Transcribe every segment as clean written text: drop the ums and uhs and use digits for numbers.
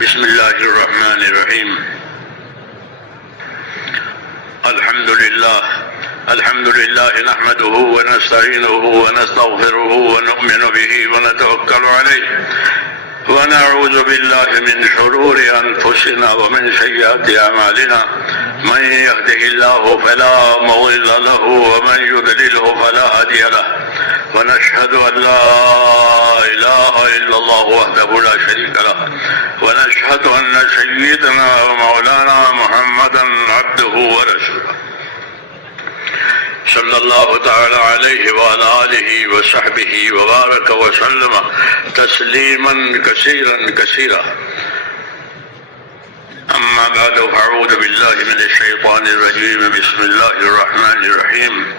بسم الله الرحمن الرحيم. الحمد لله نحمده ونستعينه ونستغفره ونؤمن به ونتوكل عليه ونعوذ بالله من شرور أنفسنا ومن سيئات أعمالنا. من يهده الله فلا مضل له ومن يضلله فلا هادي له. ونشهد أن لا إله إلا الله وحده لا شريك له ونشهد أن سيدنا ومولانا محمدا عبده ورسوله صلى الله تعالى عليه وعلى آله وصحبه وبارك وسلم تسليما كثيرا كثيرا. أما بعد فأعوذ بالله من الشيطان الرجيم. بسم الله الرحمن الرحيم.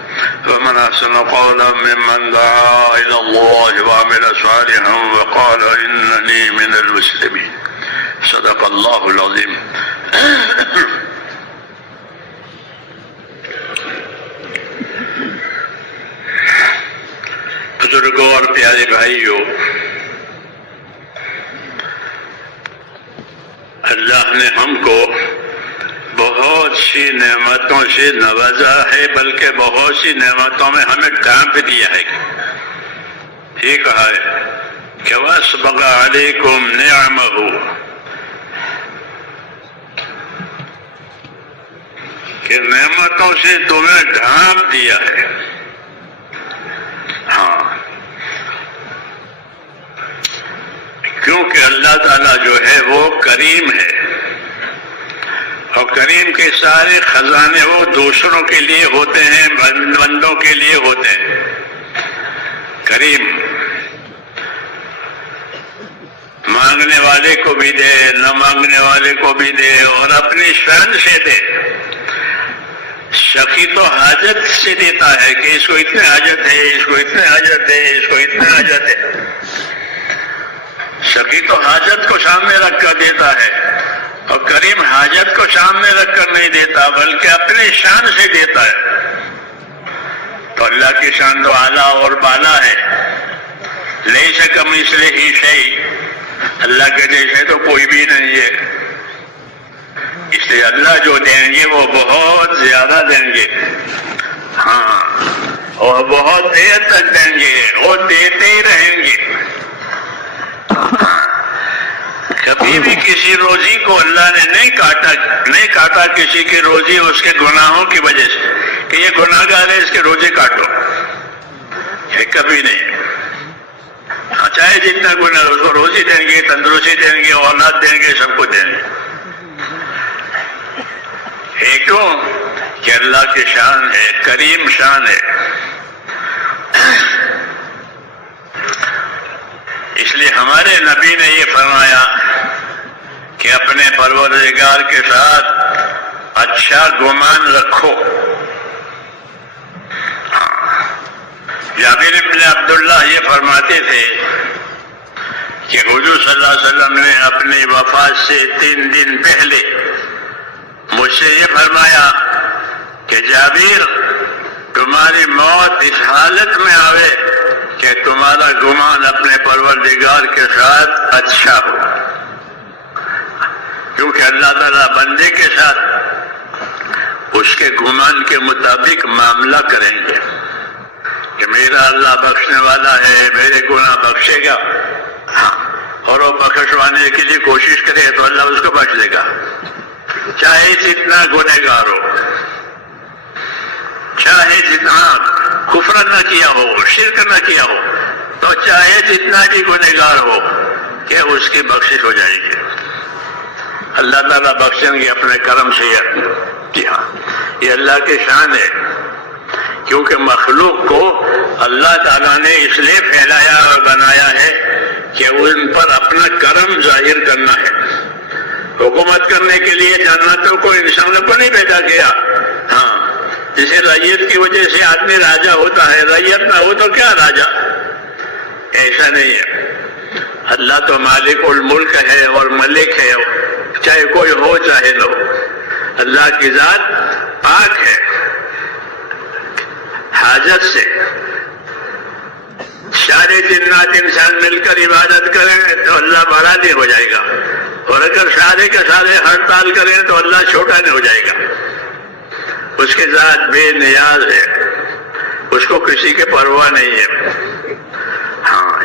ومن أحسن قولا ممن دعا إلى الله وعمل صالحا وقال إنني من المسلمين. صدق الله العظيم. بزرگوں اور پیارے بھائیوں، اللہ نے ہم کو بہت سی نعمتوں سے نوازا ہے، بلکہ بہت سی نعمتوں میں ہمیں ڈانٹ دیا ہے. یہ کہا ہے کہ وَأَسْبَغَ عَلَيْكُمْ نِعَمَهُ، کہ نعمتوں سے تمہیں ڈھانپ دیا ہے. ہاں، کیونکہ اللہ تعالیٰ جو ہے وہ کریم ہے، اور کریم کے سارے خزانے وہ دوسروں کے لیے ہوتے ہیں، بندوں کے لیے ہوتے ہیں. کریم مانگنے والے کو بھی دے، نہ مانگنے والے کو بھی دے، اور اپنی شان سے دے. سخی تو حاجت سے دیتا ہے کہ اس کو اتنے حاجت ہے، اس کو اتنے حاجت ہے، اس کو اتنے حاجت ہے. سخی تو حاجت کو سامنے رکھ کر دیتا ہے، اور کریم حاجت کو سامنے رکھ کر نہیں دیتا بلکہ اپنی شان سے دیتا ہے. تو اللہ کی شان تو اعلیٰ اور بالا ہے. لیس کمثلہ شیء، اللہ کے جیسے تو کوئی بھی نہیں ہے. اس لیے اللہ جو دیں گے وہ بہت زیادہ دیں گے. ہاں، اور بہت دیر تک دیں گے، وہ دیتے ہی رہیں گے. کبھی بھی کسی روزی کو اللہ نے نہیں کاٹا کسی کی روزی اس کے گناہوں کی وجہ سے کہ یہ گناہ گار ہے اس کے روزے کاٹو. یہ کبھی نہیں. چاہے جتنا گناہ اس کو روزی دیں گے، تندرستی دیں گے، اولاد دیں گے، سب کو دیں گے. کیوں کہ اللہ کی شان ہے، کریم شان ہے. اس لیے ہمارے نبی نے یہ فرمایا کہ اپنے پروردگار کے ساتھ اچھا گمان رکھو. جابر بن عبداللہ یہ فرماتے تھے کہ حضور صلی اللہ علیہ وسلم نے اپنی وفات سے 3 دن پہلے مجھ سے یہ فرمایا کہ جابر، تمہاری موت اس حالت میں آوے کہ تمہارا گمان اپنے پروردگار کے ساتھ اچھا ہو. کیونکہ اللہ تعالیٰ بندے کے ساتھ اس کے گمان کے مطابق معاملہ کریں گے کہ میرا اللہ بخشنے والا ہے، میرے گناہ بخشے گا. ہاں، اور وہ بخشوانے کے لیے کوشش کرے تو اللہ اس کو بخش دے گا، چاہے جتنا گنہگار ہو، چاہے جتنا کفر نہ کیا ہو، شرک نہ کیا ہو، تو چاہے جتنا بھی گنہگار ہو کہ اس کی بخشش ہو جائے گی. اللہ تعالیٰ بخشیں گے اپنے کرم سے. جی ہاں، یہ اللہ کی شان ہے. کیونکہ مخلوق کو اللہ تعالیٰ نے اس لیے پھیلایا اور بنایا ہے کہ ان پر اپنا کرم ظاہر کرنا ہے. حکومت کرنے کے لیے جنتوں کو انسانوں کو نہیں بھیجا گیا. ہاں، جسے رعیت کی وجہ سے آدمی راجا ہوتا ہے، رعیت نہ ہو تو کیا راجا؟ ایسا نہیں ہے. اللہ تو مالک الملک ہے اور ملک ہے، چاہے کوئی ہو چاہے نہ ہو. اللہ کی ذات پاک ہے حاجت سے. سارے جنات انسان مل کر عبادت کریں تو اللہ برادری ہو جائے گا، اور اگر سارے کے سارے ہڑتال کریں تو اللہ چھوٹا نہیں ہو جائے گا. اس کے ذات بے نیاز ہے، اس کو کسی کے پرواہ نہیں ہے. ہاں،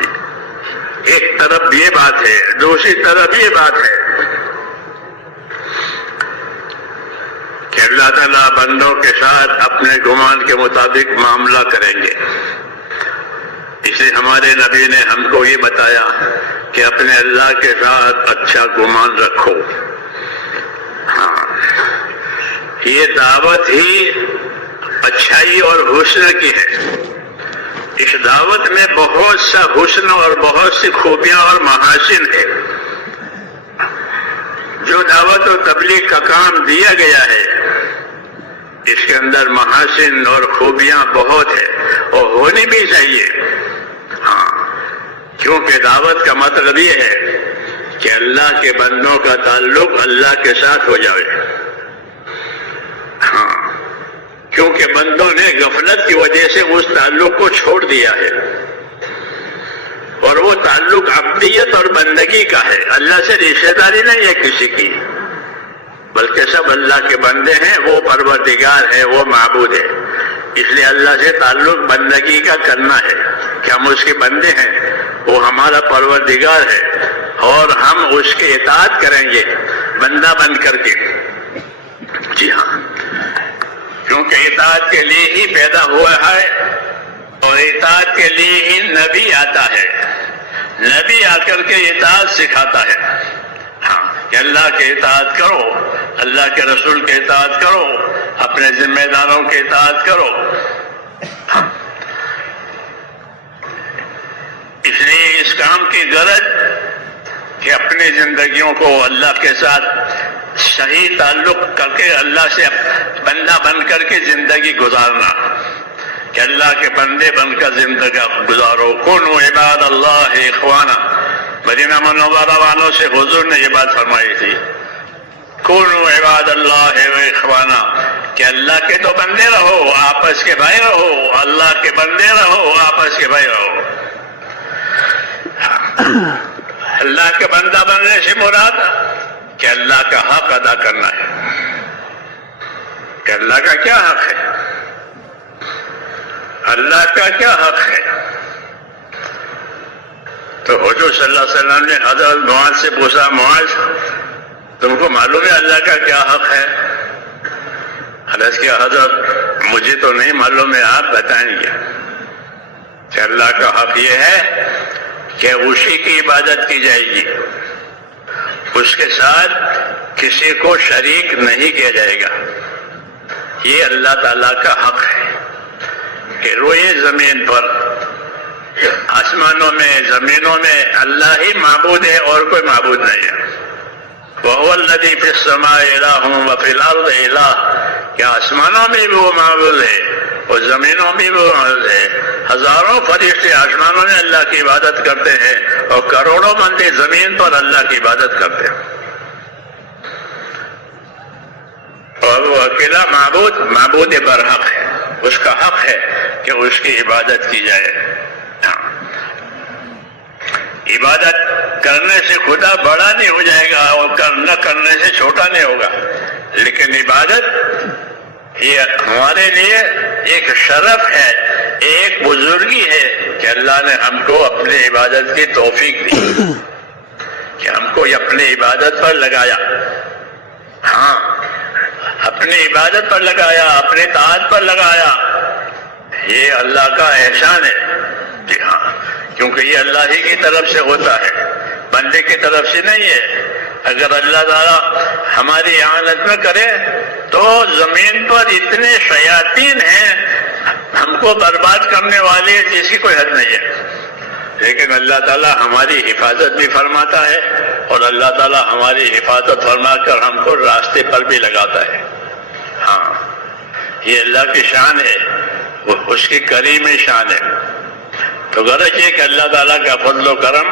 ایک طرف یہ بات ہے، دوسری طرف یہ بات ہے کہ اللہ تعالیٰ بندوں کے ساتھ اپنے گمان کے مطابق معاملہ کریں گے. اس لیے ہمارے نبی نے ہم کو یہ بتایا کہ اپنے اللہ کے ساتھ اچھا گمان رکھو. ہاں، یہ دعوت ہی اچھائی اور حسن کی ہے. اس دعوت میں بہت سا حسن اور بہت سی خوبیاں اور محاسن ہے. جو دعوت و تبلیغ کا کام دیا گیا ہے اس کے اندر محاسن اور خوبیاں بہت ہے اور ہونی بھی چاہیے. ہاں، کیونکہ دعوت کا مطلب یہ ہے کہ اللہ کے بندوں کا تعلق اللہ کے ساتھ ہو جائے. ہاں، کیونکہ بندوں نے غفلت کی وجہ سے اس تعلق کو چھوڑ دیا ہے، اور وہ تعلق عبدیت اور بندگی کا ہے. اللہ سے رشتہ داری نہیں ہے کسی کی، بلکہ سب اللہ کے بندے ہیں. وہ پروردگار ہے، وہ معبود ہے. اس لیے اللہ سے تعلق بندگی کا کرنا ہے کہ ہم اس کے بندے ہیں، وہ ہمارا پروردگار ہے اور ہم اس کے اطاعت کریں گے بندہ بن کر کے. جی ہاں، کیونکہ اطاعت کے لیے ہی پیدا ہوا ہے اور اطاعت کے لیے ہی نبی آتا ہے. نبی آ کر کے اطاعت سکھاتا ہے. ہاں، کہ اللہ کے اطاعت کرو، اللہ کے رسول کے اطاعت کرو، اپنے ذمہ داروں کے اطاعت کرو. اس لیے اس کام کی غرض کہ اپنی زندگیوں کو اللہ کے ساتھ صحیح تعلق کر کے اللہ سے بندہ بن کر کے زندگی گزارنا، کہ اللہ کے بندے بن کر زندگی گزارو. کونوا عباد اللہ اخوانا. مدینہ منورہ والوں سے حضور نے یہ بات فرمائی تھی، کونوا عباد اللہ اخوانا، کہ اللہ کے تو بندے رہو، آپس کے بھائی رہو. اللہ کے بندے رہو، آپس کے بھائی رہو. اللہ کے بندہ بننے سے مراد کہ اللہ کا حق ادا کرنا ہے. کہ اللہ کا کیا حق ہے، اللہ کا کیا حق ہے. تو حضور صلی اللہ علیہ وسلم نے حضرت معاذ سے پوچھا، معاذ تم کو معلوم ہے اللہ کا کیا حق ہے؟ عرض کیا حضرت مجھے تو نہیں معلوم ہے، آپ بتائیں گے. کہ اللہ کا حق یہ ہے کہ اسی کی عبادت کی جائے گی، اس کے ساتھ کسی کو شریک نہیں کیا جائے گا. یہ اللہ تعالیٰ کا حق ہے کہ روئے زمین پر، آسمانوں میں، زمینوں میں اللہ ہی معبود ہے اور کوئی معبود نہیں ہے. وَهُوَ الَّذِي فِي السَّمَاءِ إِلَٰهٌ وَفِي الْأَرْضِ إِلَٰهٌ، کہ آسمانوں میں بھی وہ معبود ہے اور زمینوں میں بھی وہ معبود ہے. ہزاروں فرشتے آسمانوں میں اللہ کی عبادت کرتے ہیں اور کروڑوں بندے زمین پر اللہ کی عبادت کرتے ہیں. اور وہ اکیلا معبود برحق ہے، اس کا حق ہے کہ اس کی عبادت کی جائے. عبادت کرنے سے خدا بڑا نہیں ہو جائے گا اور نہ کرنے سے چھوٹا نہیں ہوگا، لیکن عبادت یہ ہمارے لیے ایک شرف ہے، ایک بزرگی ہے کہ اللہ نے ہم کو اپنی عبادت کی توفیق دی، کہ ہم کو اپنی عبادت پر لگایا. ہاں، اپنی عبادت پر لگایا، اپنی طاعت پر لگایا. یہ اللہ کا احسان ہے. جی ہاں، کیونکہ یہ اللہ ہی کی طرف سے ہوتا ہے، بندے کی طرف سے نہیں ہے. اگر اللہ تعالیٰ ہماری اعانت نہ کرے تو زمین پر اتنے شیاطین ہیں ہم کو برباد کرنے والے جس کی کوئی حد نہیں ہے. لیکن اللہ تعالیٰ ہماری حفاظت بھی فرماتا ہے اور اللہ تعالیٰ ہماری حفاظت فرما کر ہم کو راستے پر بھی لگاتا ہے. ہاں، یہ اللہ کی شان ہے، وہ اس کی کریمی شان ہے. تو غرض یہ کہ اللہ تعالیٰ کا فضل و کرم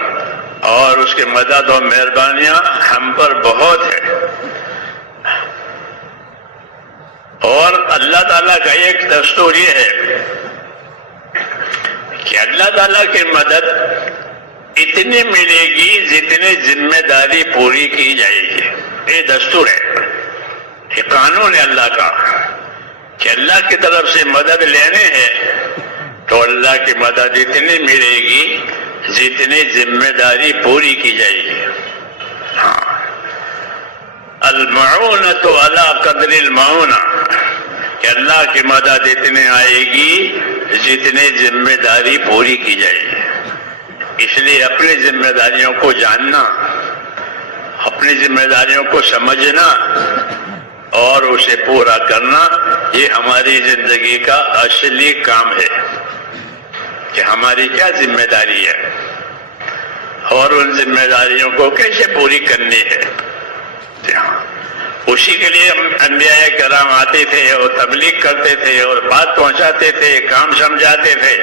اور اس کی مدد و مہربانیاں ہم پر بہت ہے. اور اللہ تعالیٰ کا ایک دستور یہ ہے کہ اللہ تعالیٰ کی مدد اتنی ملے گی جتنی ذمہ داری پوری کی جائے گی. یہ دستور ہے، یہ قانون ہے اللہ کا کہ اللہ کی طرف سے مدد لینے ہے تو اللہ کی مدد اتنی ملے گی جتنی ذمہ داری پوری کی جائے گی. المعونۃ علی قدر المعونہ، کہ اللہ کی مدد اتنے آئے گی جتنے ذمہ داری پوری کی جائے گی. اس لیے اپنی ذمہ داریوں کو جاننا، اپنی ذمہ داریوں کو سمجھنا اور اسے پورا کرنا، یہ ہماری زندگی کا اصلی کام ہے کہ ہماری کیا ذمہ داری ہے اور ان ذمہ داریوں کو کیسے پوری کرنی ہے. اسی کے لیے انبیاء کرام آتے تھے اور تبلیغ کرتے تھے اور بات پہنچاتے تھے، کام سمجھاتے تھے.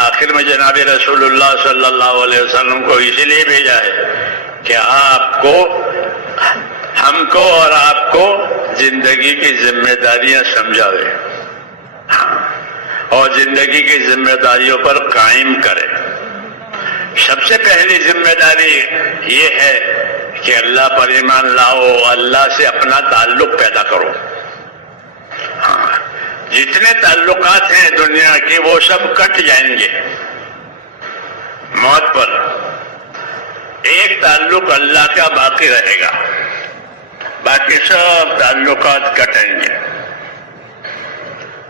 آخر میں جناب رسول اللہ صلی اللہ علیہ وسلم کو اسی لیے بھیجا ہے کہ آپ کو، ہم کو اور آپ کو زندگی کی ذمہ داریاں سمجھاوے اور زندگی کی ذمہ داریوں پر قائم کرے. سب سے پہلی ذمہ داری یہ ہے کہ اللہ پر ایمان لاؤ، اللہ سے اپنا تعلق پیدا کرو. جتنے تعلقات ہیں دنیا کے وہ سب کٹ جائیں گے موت پر. ایک تعلق اللہ کا باقی رہے گا، باقی سب تعلقات کٹیں گے.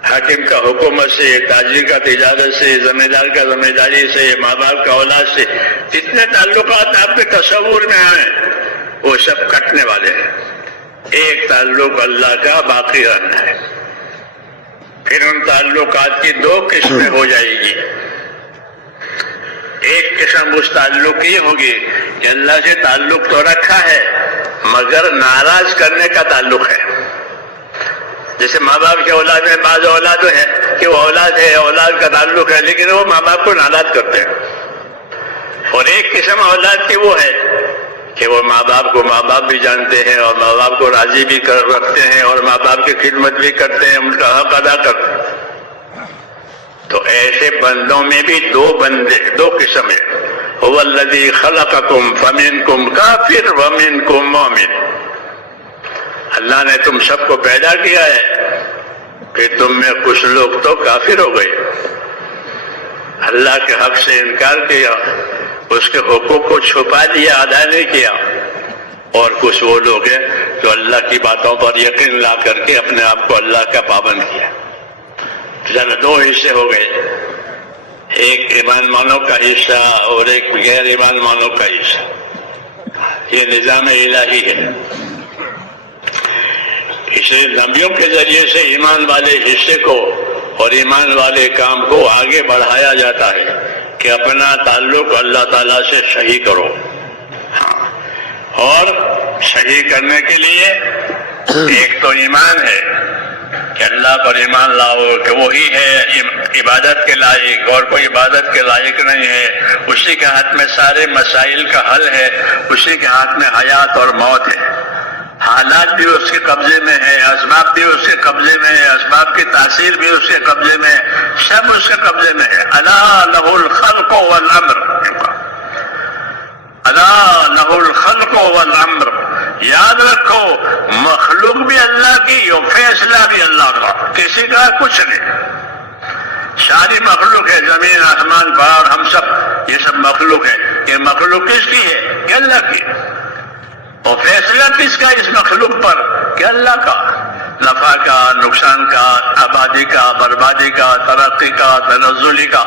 حاکم کا حکومت سے، تاجر کا تجارت سے، ذمہ دار کا ذمہ داری سے، ماں باپ کا اولاد سے، جتنے تعلقات آپ کے تصور میں آئیں وہ سب کٹنے والے ہیں. ایک تعلق اللہ کا باقی رہنا ہے. پھر ان تعلقات کی دو قسمیں ہو جائے گی. ایک قسم اس تعلق کی ہوگی کہ اللہ سے تعلق تو رکھا ہے مگر ناراض کرنے کا تعلق ہے. جیسے ماں باپ کے اولاد میں بعض اولاد ہے کہ وہ اولاد ہے، اولاد کا تعلق ہے لیکن وہ ماں باپ کو ناراض کرتے ہیں. اور ایک قسم اولاد کی وہ ہے کہ وہ ماں باپ کو ماں باپ بھی جانتے ہیں اور ماں باپ کو راضی بھی رکھتے ہیں اور ماں باپ کی خدمت بھی کرتے ہیں، ان کا حق ادا کرتے ہیں. تو ایسے بندوں میں بھی دو قسم ہے. هو الذی خلقکم فمنکم کافر ومنکم مومن. اللہ نے تم سب کو پیدا کیا ہے کہ تم میں کچھ لوگ تو کافر ہو گئے، اللہ کے حق سے انکار کیا، اس کے حقوق کو چھپا دیا، ادا نہیں کیا. اور کچھ وہ لوگ ہیں جو اللہ کی باتوں پر یقین لا کر کے اپنے آپ کو اللہ کا پابند کیا. ذرا دو حصے ہو گئے، ایک ایمان والوں کا حصہ اور ایک غیر ایمان والوں کا حصہ. یہ نظام الہی ہے. اس لیے نبیوں کے ذریعے سے ایمان والے حصے کو اور ایمان والے کام کو آگے بڑھایا جاتا ہے کہ اپنا تعلق اللہ تعالیٰ سے صحیح کرو. اور صحیح کرنے کے لیے ایک تو ایمان ہے کہ اللہ پر ایمان لاؤ کہ وہی ہے عبادت کے لائق اور کوئی عبادت کے لائق نہیں ہے. اسی کے ہاتھ میں سارے مسائل کا حل ہے، اسی کے ہاتھ میں حیات اور موت ہے. حالات بھی اس کے قبضے میں ہے، اسباب بھی اس کے قبضے میں ہے، اسباب کی تاثیر بھی اس کے قبضے میں ہے، سب اس کے قبضے میں ہے. الا لہ الخلق والامر، الا لہ الخلق والامر. یاد رکھو مخلوق بھی اللہ کی اور فیصلہ بھی اللہ کا، کسی کا کچھ نہیں. ساری مخلوق ہے، زمین آسمان پہاڑ ہم سب، یہ سب مخلوق ہے. یہ مخلوق کس کی ہے؟ کہ اللہ کی. اور فیصلہ کس کا اس مخلوق پر؟ کہ اللہ کا. نفع کا، نقصان کا، آبادی کا، بربادی کا، ترقی کا، تنزلی کا،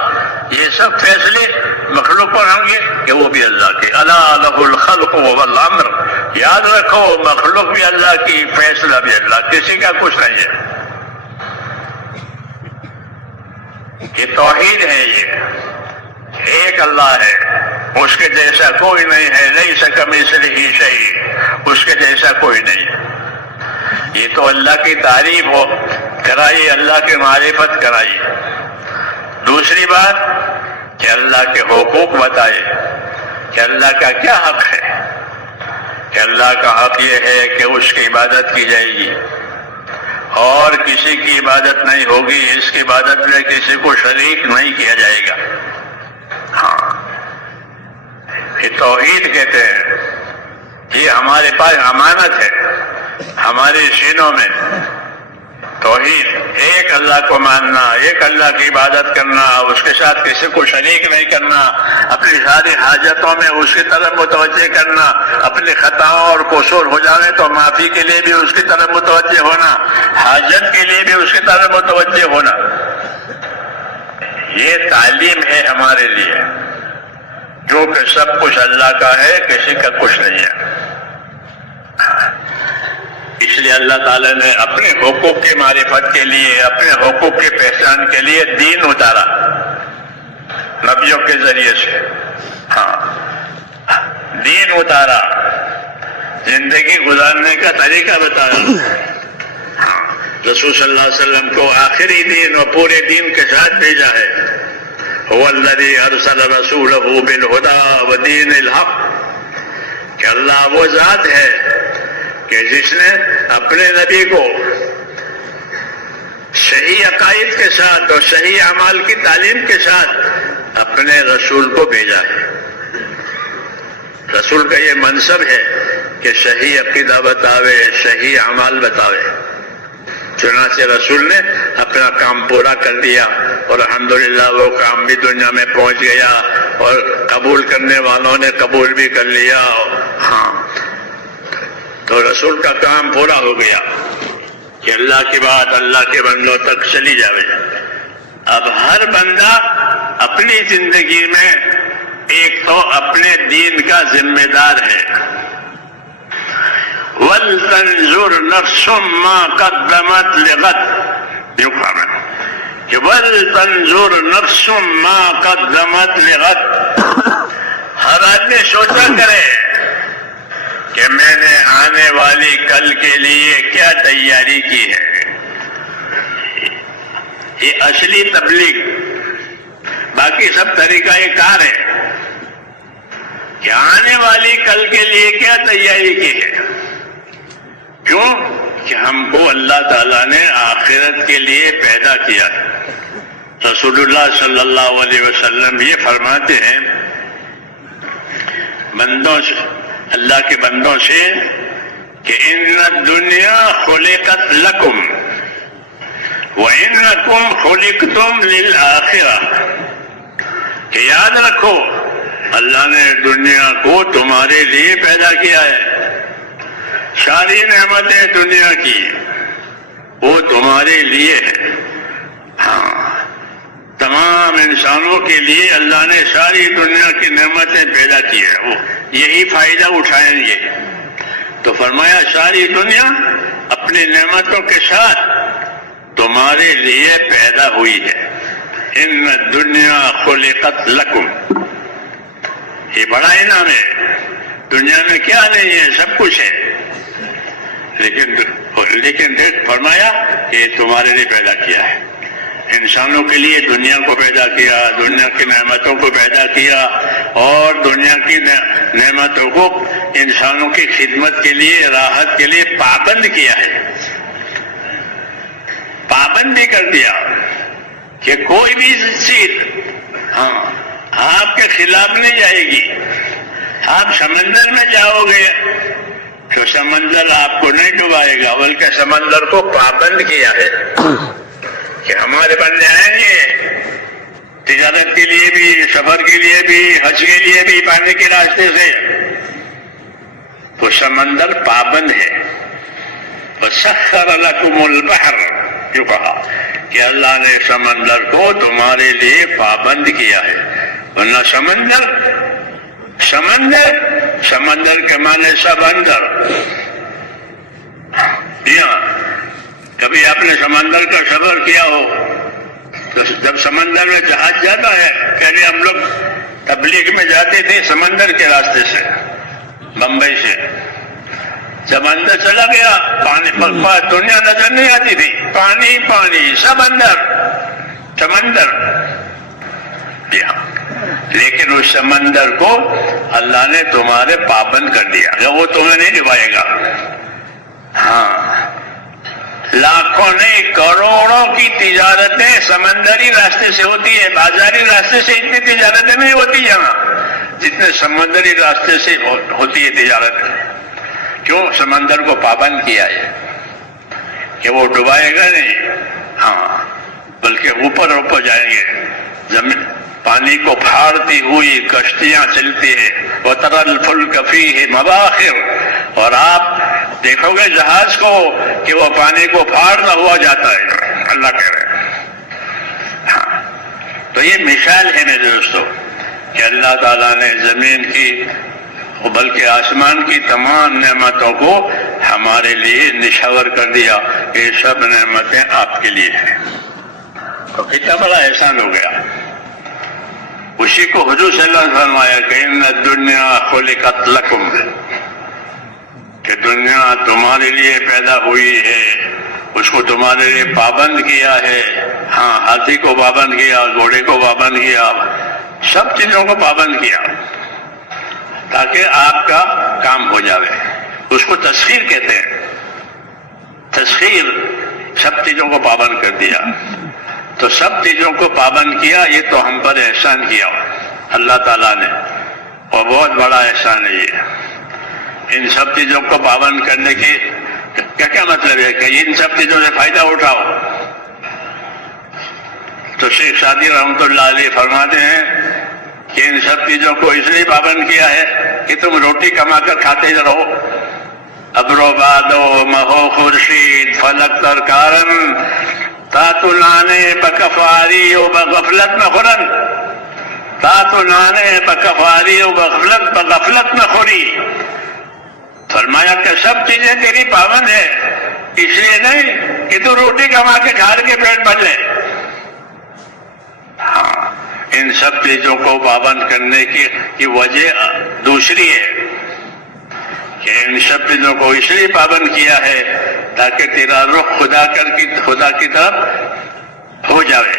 یہ سب فیصلے مخلوق پر ہوں گے کہ وہ بھی اللہ کے. الا لہ الخلق والامر. یاد رکھو مخلوق بھی اللہ کی، فیصلہ بھی اللہ، کسی کا کچھ نہیں ہے. یہ توحید ہے. یہ ایک اللہ ہے، اس کے جیسا کوئی نہیں ہے. لیس کمثلہ شیء، اس کے جیسا کوئی نہیں. یہ تو اللہ کی تعریف ہو کرائی، اللہ کی معرفت کرائی. دوسری بات کہ اللہ کے حقوق بتائے کہ اللہ کا کیا حق ہے. کہ اللہ کا حق یہ ہے کہ اس کی عبادت کی جائے گی اور کسی کی عبادت نہیں ہوگی، اس کی عبادت میں کسی کو شریک نہیں کیا جائے گا. ہاں یہ توحید کہتے ہیں. یہ ہمارے پاس امانت ہے. ہمارے سینوں میں توحید، ایک اللہ کو ماننا، ایک اللہ کی عبادت کرنا، اس کے ساتھ کسی کو شریک نہیں کرنا، اپنی ساری حاجتوں میں اس کی طرف متوجہ کرنا، اپنی خطاؤں اور قصور ہو جاوے تو معافی کے لیے بھی اس کی طرف متوجہ ہونا، حاجت کے لیے بھی اس کی طرف متوجہ ہونا. یہ تعلیم ہے ہمارے لیے، جو کہ سب کچھ اللہ کا ہے، کسی کا کچھ نہیں ہے. اس لیے اللہ تعالیٰ نے اپنے حقوق کی معرفت کے لیے، اپنے حقوق کی پہچان کے لیے دین اتارا نبیوں کے ذریعے سے. دین اتارا، زندگی گزارنے کا طریقہ بتایا. رسول صلی اللہ علیہ وسلم کو آخری دین اور پورے دین کے ساتھ بھیجا ہے. هو الذی ارسل رسولہ بالہدی ودین الحق، کہ اللہ وہ ذات ہے کہ جس نے اپنے نبی کو صحیح عقائد کے ساتھ اور صحیح اعمال کی تعلیم کے ساتھ اپنے رسول کو بھیجا ہے. رسول کا یہ منصب ہے کہ صحیح عقیدہ بتاوے، صحیح اعمال بتاوے. چنانچہ رسول نے اپنا کام پورا کر دیا اور الحمدللہ وہ کام بھی دنیا میں پہنچ گیا اور قبول کرنے والوں نے قبول بھی کر لیا. تو رسول کا کام پورا ہو گیا کہ اللہ کی بات اللہ کے بندوں تک چلی جاوے. اب ہر بندہ اپنی زندگی میں ایک تو اپنے دین کا ذمہ دار ہے. وَلْتَنْظُرْ نَفْسٌ مَّا قَدَّمَتْ لِغَدٍ، یوں کہا کہ وَلْتَنْظُرْ نَفْسٌ مَّا قَدَّمَتْ لِغَدٍ. ہر آدمی سوچا کرے کہ میں نے آنے والی کل کے لیے کیا تیاری کی ہے. یہ اصلی تبلیغ، باقی سب طریقہ کار ہے کہ آنے والی کل کے لیے کیا تیاری کی ہے. کیوں کہ ہم کو اللہ تعالیٰ نے آخرت کے لیے پیدا کیا ہے. رسول اللہ صلی اللہ علیہ وسلم یہ فرماتے ہیں بندوں سے، اللہ کے بندوں سے، کہ ان الدنیا خلقت لکم وانکم خلقتم للآخرہ، کہ یاد رکھو اللہ نے دنیا کو تمہارے لیے پیدا کیا ہے. ساری نعمتیں دنیا کی وہ تمہارے لیے ہے. تمام انسانوں کے لیے اللہ نے ساری دنیا کی نعمتیں پیدا کی ہے، وہ یہی فائدہ اٹھائیں گے. تو فرمایا ساری دنیا اپنی نعمتوں کے ساتھ تمہارے لیے پیدا ہوئی ہے. ان الدنیا خلقت لکم، یہ بڑا انعام ہے. دنیا میں کیا نہیں ہے، سب کچھ ہے، لیکن فرمایا کہ یہ تمہارے لیے پیدا کیا ہے. انسانوں کے لیے دنیا کو پیدا کیا، دنیا کی نعمتوں کو پیدا کیا، اور دنیا کی نعمتوں کو انسانوں کی خدمت کے لیے، راحت کے لیے پابند کیا ہے. پابند بھی کر دیا کہ کوئی بھی چیز آپ کے خلاف نہیں جائے گی. آپ سمندر میں جاؤ گے تو سمندر آپ کو نہیں ڈبائے گا، بلکہ سمندر کو پابند کیا ہے کہ ہمارے بندے آئیں گے تجارت کے لیے بھی، سفر کے لیے بھی، حج کے لیے بھی پانی کے راستے سے، تو سمندر پابند ہے. وَسَخَّرَ لَكُمُ الْبَحْرَ، جو کہا کہ اللہ نے سمندر کو تمہارے لیے پابند کیا ہے. ورنہ سمندر کے معنی سمندر. کبھی آپ نے سمندر کا سفر کیا ہو تو جب سمندر میں جہاز جاتا ہے، پہلے ہم لوگ تبلیغ میں جاتے تھے سمندر کے راستے سے، بمبئی سے. جب اندر چلا گیا پانی پر دنیا نظر نہیں آتی تھی، پانی پانی، سمندر. لیکن اس سمندر کو اللہ نے تمہارے پابند کر دیا، وہ تمہیں نہیں ڈبائے گا. لاکھوں نہیں کروڑوں کی تجارتیں سمندری راستے سے ہوتی ہے، بازاری راستے سے اتنی تجارتیں نہیں ہوتی. جتنے سمندری راستے سے ہوتی ہے تجارت، کیوں سمندر کو پابند کیا ہے کہ وہ ڈبائے گا نہیں، ہاں بلکہ اوپر اوپر جائیں گے. زمین پانی کو پھاڑتی ہوئی کشتیاں چلتی ہیں، وَتَرَى الْفُلْكَ فِيهِ مَوَاخِرُ، اور آپ دیکھو گے جہاز کو کہ وہ پانی کو پھاڑتا ہوا جاتا ہے. اللہ کہہ رہے ہیں. ہاں تو یہ مثال ہے میرے دوستو کہ اللہ تعالیٰ نے زمین کی بلکہ آسمان کی تمام نعمتوں کو ہمارے لیے نشاور کر دیا. یہ سب نعمتیں آپ کے لیے ہیں. تو کتنا بڑا احسان ہو گیا. اسی کو حضور صلی اللہ علیہ وسلم فرمایا کہ ان الدنیا خلقت لکم، کہ دنیا تمہارے لیے پیدا ہوئی ہے، اس کو تمہارے لیے پابند کیا ہے. ہاں ہاتھی کو پابند کیا، گھوڑے کو پابند کیا، سب چیزوں کو پابند کیا تاکہ آپ کا کام ہو جاوے. اس کو تسخیر کہتے ہیں. تسخیر، سب چیزوں کو پابند کر دیا. تو سب چیزوں کو پابند کیا، یہ تو ہم پر احسان کیا اللہ تعالیٰ نے، اور بہت بڑا احسان ہے یہ. ان سب چیزوں کو پابند کرنے کی کیا مطلب ہے کہ ان سب چیزوں سے فائدہ اٹھاؤ. تو شیخ سعدی رحمۃ اللہ علیہ فرماتے ہیں کہ ان سب چیزوں کو اس لیے پابند کیا ہے کہ تم روٹی کما کر کھاتے رہو. ابرو بادو مہو خورشید فلک ترکارن تاتو نانے بکفاری و بغفلت میں خورن، تاتو نانے بکفاری و بغفلت میں خوری. فرمایا کہ سب چیزیں تیری پابند ہے، اس لیے نہیں کہ تو روٹی کما کے کھا کے پیٹ بھر لے. ہاں ان سب چیزوں کو پابند کرنے کی وجہ دوسری ہے کہ ان سب چیزوں کو اس لیے پابند کیا ہے تاکہ تیرا رخ خدا کی طرف ہو جائے.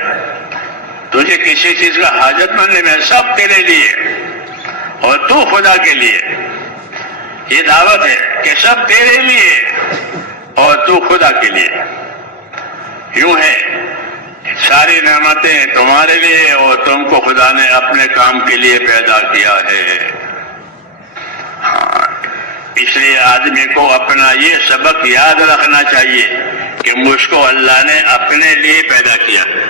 تجھے کسی چیز کا حاجت مند نہیں، سب تیرے لیے اور تو خدا کے لیے. یہ دعوت ہے کہ سب تیرے لیے اور تو خدا کے لیے. یوں ہے ساری نعمتیں تمہارے لیے اور تم کو خدا نے اپنے کام کے لیے پیدا کیا ہے. ہاں اس لیے آدمی کو اپنا یہ سبق یاد رکھنا چاہیے کہ مجھ کو اللہ نے اپنے لیے پیدا کیا ہے.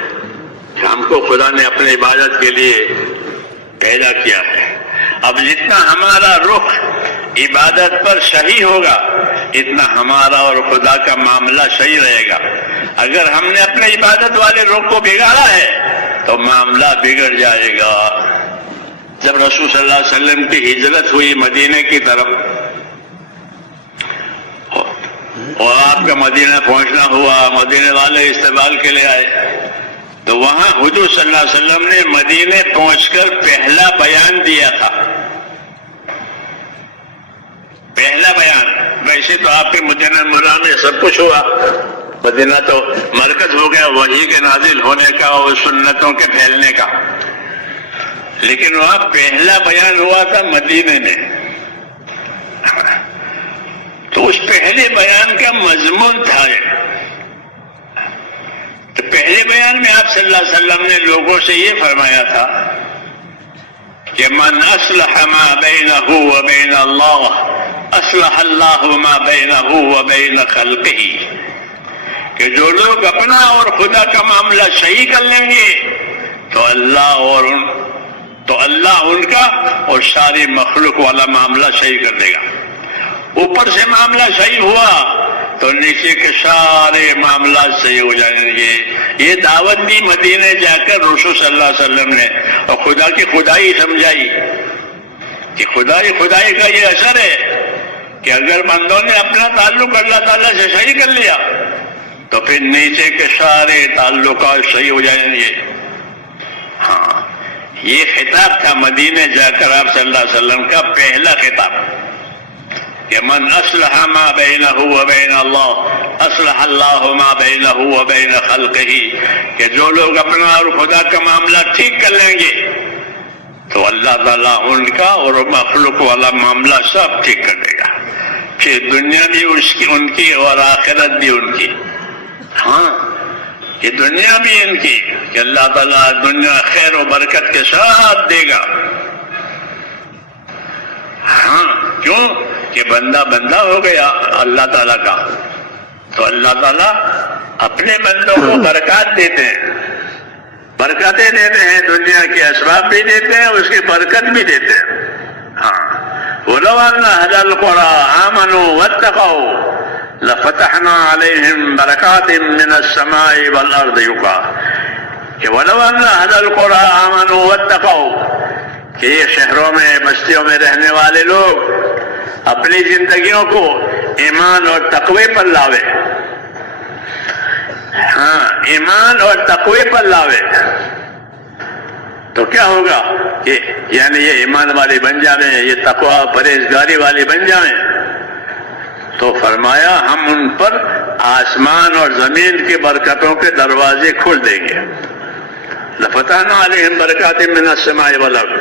ہم کو خدا نے اپنی عبادت کے لیے پیدا کیا ہے. اب جتنا ہمارا رخ عبادت پر صحیح ہوگا اتنا ہمارا اور خدا کا معاملہ صحیح رہے گا. اگر ہم نے اپنے عبادت والے رخ کو بگاڑا ہے تو معاملہ بگڑ جائے گا. جب رسول صلی اللہ علیہ وسلم کی ہجرت ہوئی مدینے کی طرف اور آپ کا مدینہ پہنچنا ہوا، مدینے والے استقبال کے لیے آئے، تو وہاں حضور صلی اللہ علیہ وسلم نے مدینے پہنچ کر پہلا بیان دیا تھا. پہلا بیان. ویسے تو آپ کے مدینہ منورہ میں سب کچھ ہوا، مدینہ تو مرکز ہو گیا وحی کے نازل ہونے کا اور سنتوں کے پھیلنے کا، لیکن وہاں پہلا بیان ہوا تھا مدینے میں. تو اس پہلے بیان کا مضمون تھا تو پہلے بیان میں آپ صلی اللہ علیہ وسلم نے لوگوں سے یہ فرمایا تھا کہ من اصلح ما بینہ وبین اللہ اصلح اللہ ما بینہ وبین خلقہ، کہ جو لوگ اپنا اور خدا کا معاملہ صحیح کر لیں گے تو اللہ ان کا اور ساری مخلوق والا معاملہ صحیح کر دے گا. اوپر سے معاملہ صحیح ہوا تو نیچے کے سارے معاملات صحیح ہو جائیں گے. یہ دعوت دی مدینے جا کر رسول صلی اللہ علیہ وسلم نے، اور خدا کی خدائی سمجھائی کہ خدائی کا یہ اثر ہے کہ اگر بندوں نے اپنا تعلق اللہ تعالیٰ سے صحیح کر لیا تو پھر نیچے کے سارے تعلقات صحیح ہو جائیں گے. ہاں یہ خطاب تھا مدینے جا کر آپ صلی اللہ علیہ وسلم کا پہلا خطاب کہ من اصلح ما بینہ وبین اللہ اصلح اللہ ما بینہ وبین خلقہ، کہ جو لوگ اپنا اور خدا کا معاملہ ٹھیک کر لیں گے تو اللہ تعالیٰ ان کا اور مخلوق والا معاملہ سب ٹھیک کر دے گا. پھر دنیا بھی ان کی اور آخرت بھی ان کی. ہاں یہ دنیا بھی ان کی کہ اللہ تعالیٰ دنیا خیر و برکت کے ساتھ دے گا، کیوں کہ بندہ ہو گیا اللہ تعالیٰ کا، تو اللہ تعالیٰ اپنے بندوں کو برکات دیتے ہیں، برکتیں دیتے ہیں، دنیا کے اسباب بھی دیتے ہیں، اس کی برکت بھی دیتے ہیں۔ ہاں وَلَوْ أَنَّ أَهْلَ الْقُرَىٰ آمَنُوا وَاتَّقَوْا لَفَتَحْنَا عَلَيْهِمْ بَرَكَاتٍ مِّنَ السَّمَاءِ وَالْأَرْضِ کہ وَلَوْ أَنَّ أَهْلَ الْقُرَىٰ آمَنُوا وَاتَّقَوْا کہ یہ شہروں میں بستیوں میں رہنے والے لوگ اپنی زندگیوں کو ایمان اور تقوی پر لاوے، ہاں ایمان اور تقوی پر لاوے، تو کیا ہوگا کہ یعنی یہ ایمان والے بن جائیں، یہ تقوی پرہیزگاری والے بن جائیں، تو فرمایا ہم ان پر آسمان اور زمین کی برکتوں کے دروازے کھول دیں گے۔ لَفَتَحْنَا عَلَيْهِمْ بَرَكَاتٍ مِّنَ السَّمَاءِ وَالْأَرْضِ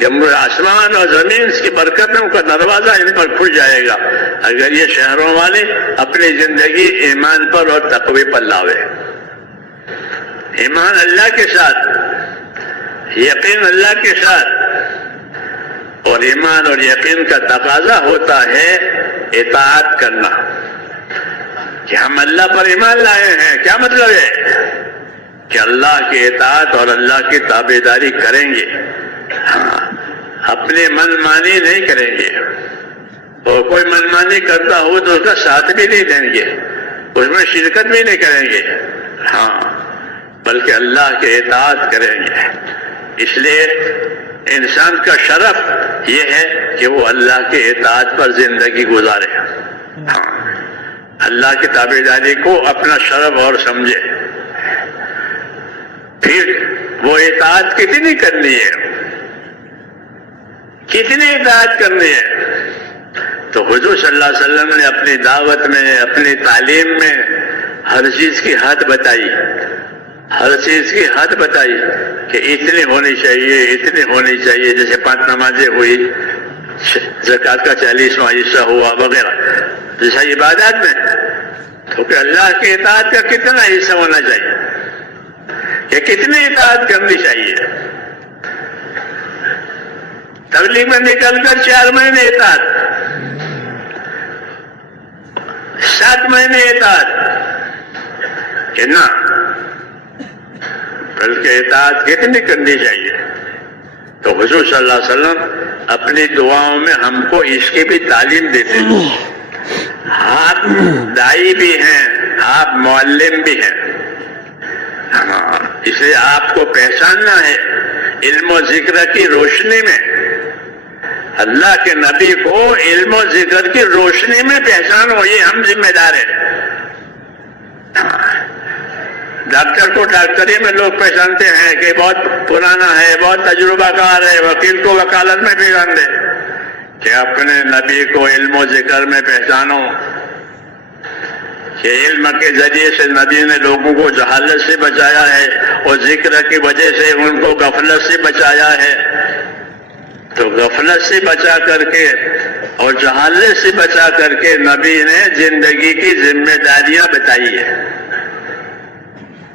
کہ آسمان اور زمین کی برکتوں کا دروازہ ان پر کھل جائے گا اگر یہ شہروں والے اپنی زندگی ایمان پر اور تقوی پر لاوے۔ ایمان اللہ کے ساتھ، یقین اللہ کے ساتھ، اور ایمان اور یقین کا تقاضا ہوتا ہے اطاعت کرنا، کہ ہم اللہ پر ایمان لائے ہیں، کیا مطلب ہے کہ اللہ کی اطاعت اور اللہ کی تابعداری کریں گے، ہاں اپنے من مانی نہیں کریں گے، اور کوئی من مانی کرتا ہو تو اس کا ساتھ بھی نہیں دیں گے، اس میں شرکت بھی نہیں کریں گے، ہاں بلکہ اللہ کی اطاعت کریں گے۔ اس لیے انسان کا شرف یہ ہے کہ وہ اللہ کی اطاعت پر زندگی گزارے، ہاں اللہ کی تابعداری کو اپنا شرف اور سمجھے۔ پھر وہ اطاعت کتنی کرنی ہے، کتنی اطاعت کرنی ہے، تو حضور صلی اللہ علیہ وسلم نے اپنی دعوت میں، اپنی تعلیم میں ہر چیز کی حد بتائی، ہر چیز کی حد بتائی کہ اتنی ہونی چاہیے، اتنی ہونی چاہیے، جیسے 5 نمازیں ہوئی، زکوٰۃ کا 40واں حصہ ہوا وغیرہ، جیسا عبادات میں، تو کہ اللہ کی اطاعت کا کتنا حصہ ہونا چاہیے، کہ کتنی اطاعت کرنی چاہیے۔ تبلیغ میں نکل کر 4 مہینے اطاعت، 7 مہینے اطاعت، کہ نہ بلکہ اطاعت کتنی کرنی چاہیے۔ تو حضور صلی اللہ علیہ وسلم اپنی دعاؤں میں ہم کو اس کی بھی تعلیم دیتے ہیں۔ آپ دائی بھی ہیں، آپ معلم بھی ہیں، اس لیے آپ کو پہچاننا ہے علم و ذکر کی روشنی میں، اللہ کے نبی کو علم و ذکر کی روشنی میں پہچانو، یہ ہم ذمہ دار ہیں۔ ڈاکٹر کو ڈاکٹری میں لوگ پہچانتے ہیں کہ بہت پرانا ہے، بہت تجربہ کار ہے، وکیل کو وکالت میں پہچان دے، کہ اپنے نبی کو علم و ذکر میں پہچانو، کہ علم کے ذریعے سے نبی نے لوگوں کو جہالت سے بچایا ہے، اور ذکر کی وجہ سے ان کو غفلت سے بچایا ہے۔ تو غفلت سے بچا کر کے اور جہالت سے بچا کر کے نبی نے زندگی کی ذمہ داریاں بتائی ہے۔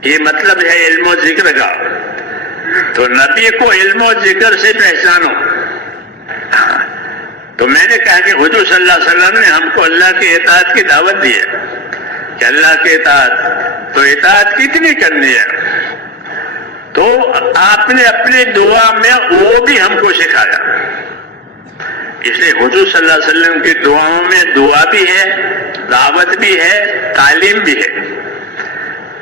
یہ مطلب ہے علم و ذکر کا۔ تو نبی کو علم و ذکر سے پہچانو۔ تو میں نے کہا کہ حضور صلی اللہ علیہ وسلم نے ہم کو اللہ کی اطاعت کی دعوت دی ہے، کہ اللہ کی اطاعت، تو اطاعت کتنی کرنی ہے، تو آپ نے اپنی دعا میں وہ بھی ہم کو سکھایا۔ اس لیے حضور صلی اللہ علیہ وسلم کی دعاؤں میں دعا بھی ہے، دعوت بھی ہے، تعلیم بھی ہے،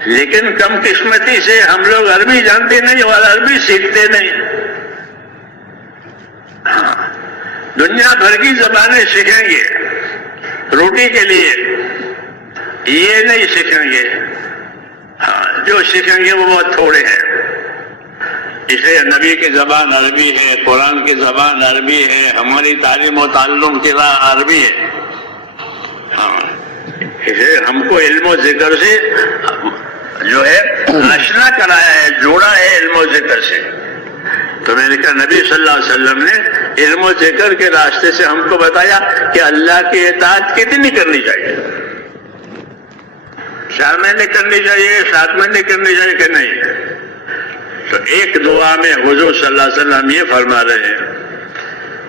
لیکن کم قسمتی سے ہم لوگ عربی جانتے نہیں اور عربی سیکھتے نہیں۔ دنیا بھر کی زبانیں سیکھیں گے روٹی کے لیے، یہ نہیں سیکھیں گے، جو سیکھیں گے وہ بہت تھوڑے ہیں۔ اس لیے نبی کی زبان عربی ہے، قرآن کی زبان عربی ہے، ہماری تعلیم و تعلم کی راہ عربی ہے۔ اس لیے ہم کو علم و ذکر سے جو ہے آشنا کرایا ہے، جوڑا ہے علم و ذکر سے۔ تو میں نے کہا نبی صلی اللہ علیہ وسلم نے علم و ذکر کے راستے سے ہم کو بتایا کہ اللہ کی اطاعت کتنی کرنی چاہیے، 4 مہینے کرنی چاہیے، 7 مہینے کرنی چاہیے کہ نہیں۔ تو ایک دعا میں حضور صلی اللہ علیہ وسلم یہ فرما رہے ہیں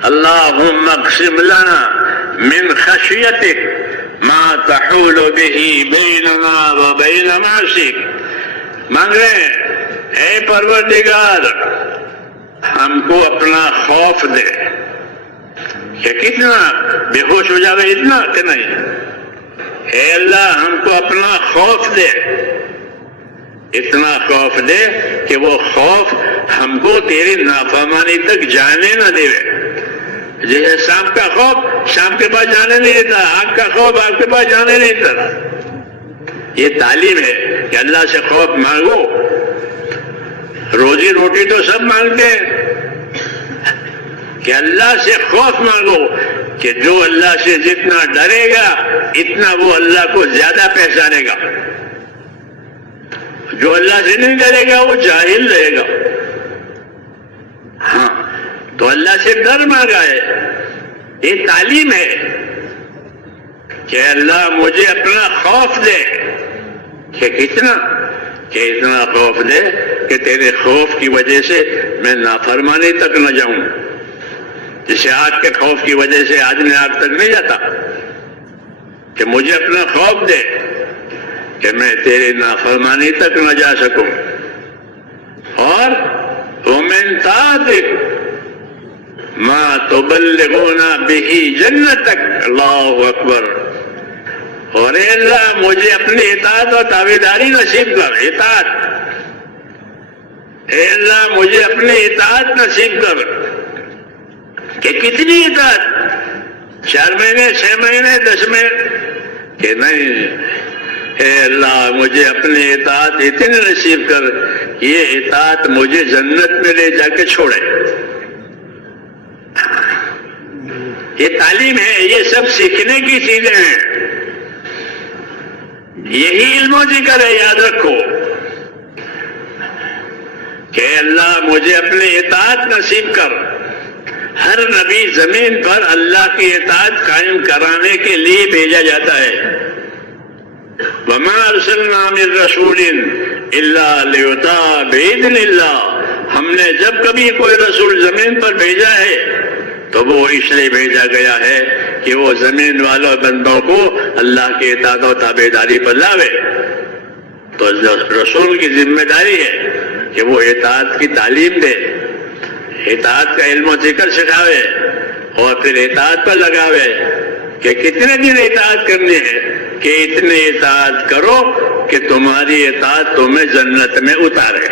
اللهم اقسم لنا من خشيتك ما تحول به بیننا وبین معصیک. مانگ رہے ہیں اے پروردگار ہم کو اپنا خوف دے. کہ کتنا بے ہوش ہو جاوے اتنا کہ نہیں. اے اللہ ہم کو اپنا خوف دے, اتنا خوف دے کہ وہ خوف ہم کو تیری نافرمانی تک جانے نہ دے. جیسے شام کا خوف شام کے پاس جانے نہیں دیتا, آنکھ کا خوف آنکھ کے پاس جانے نہیں دیتا. یہ تعلیم ہے کہ اللہ سے خوف مانگو. روزی روٹی تو سب مانگتے ہیں کہ اللہ سے خوف مانگو کہ جو اللہ سے جتنا ڈرے گا اتنا وہ اللہ کو زیادہ پہچانے گا. جو اللہ سے نہیں ڈرے گا وہ جاہل رہے گا. ہاں تو اللہ سے ڈر مانگا ہے. یہ تعلیم ہے کہ اللہ مجھے اپنا خوف دے. کہ کتنا, کہ اتنا خوف دے کہ تیرے خوف کی وجہ سے میں نافرمانی تک نہ جاؤں. جسے آگ کے خوف کی وجہ سے آدمی آگ تک نہیں جاتا, کہ مجھے اپنا خوف دے کہ میں تیری نافرمانی تک نہ جا سکوں. اور ومن طاعتک ما تبلغونا به جنتک. اللہ اکبر. اور اے اللہ مجھے اپنی اطاعت اور تابعداری نصیب کر. اطاعت, اے اللہ مجھے اپنی اطاعت نصیب کر. کہ کتنی اطاعت, 4 مہینے 6 مہینے 10 مہینے, کہ نہیں. اے اللہ مجھے اپنی اطاعت اتنی نصیب کر یہ اطاعت مجھے جنت میں لے جا کے چھوڑے. یہ تعلیم ہے, یہ سب سیکھنے کی چیزیں ہیں. یہی علم و ذکر ہے. یاد رکھو کہ اللہ مجھے اپنی اطاعت نصیب کر. ہر نبی زمین پر اللہ کی اطاعت قائم کرانے کے لیے بھیجا جاتا ہے. وَمَا أَرْسَلْنَا مِن رَّسُولٍ إِلَّا لِيُطَاعَ بِإِذْنِ اللَّهِ. ہم نے جب کبھی کوئی رسول زمین پر بھیجا ہے تو وہ اس لیے بھیجا گیا ہے کہ وہ زمین والوں بندوں کو اللہ کی اطاعت و تابعداری پر لاوے. تو رسول کی ذمہ داری ہے کہ وہ اطاعت کی تعلیم دے, اطاعت کا علم و ذکر سکھاوے اور پھر اطاعت پر لگاوے. کہ کتنے دن اطاعت کرنی ہے, کہ اتنے اطاعت کرو کہ تمہاری اطاعت تمہیں جنت میں اتارے.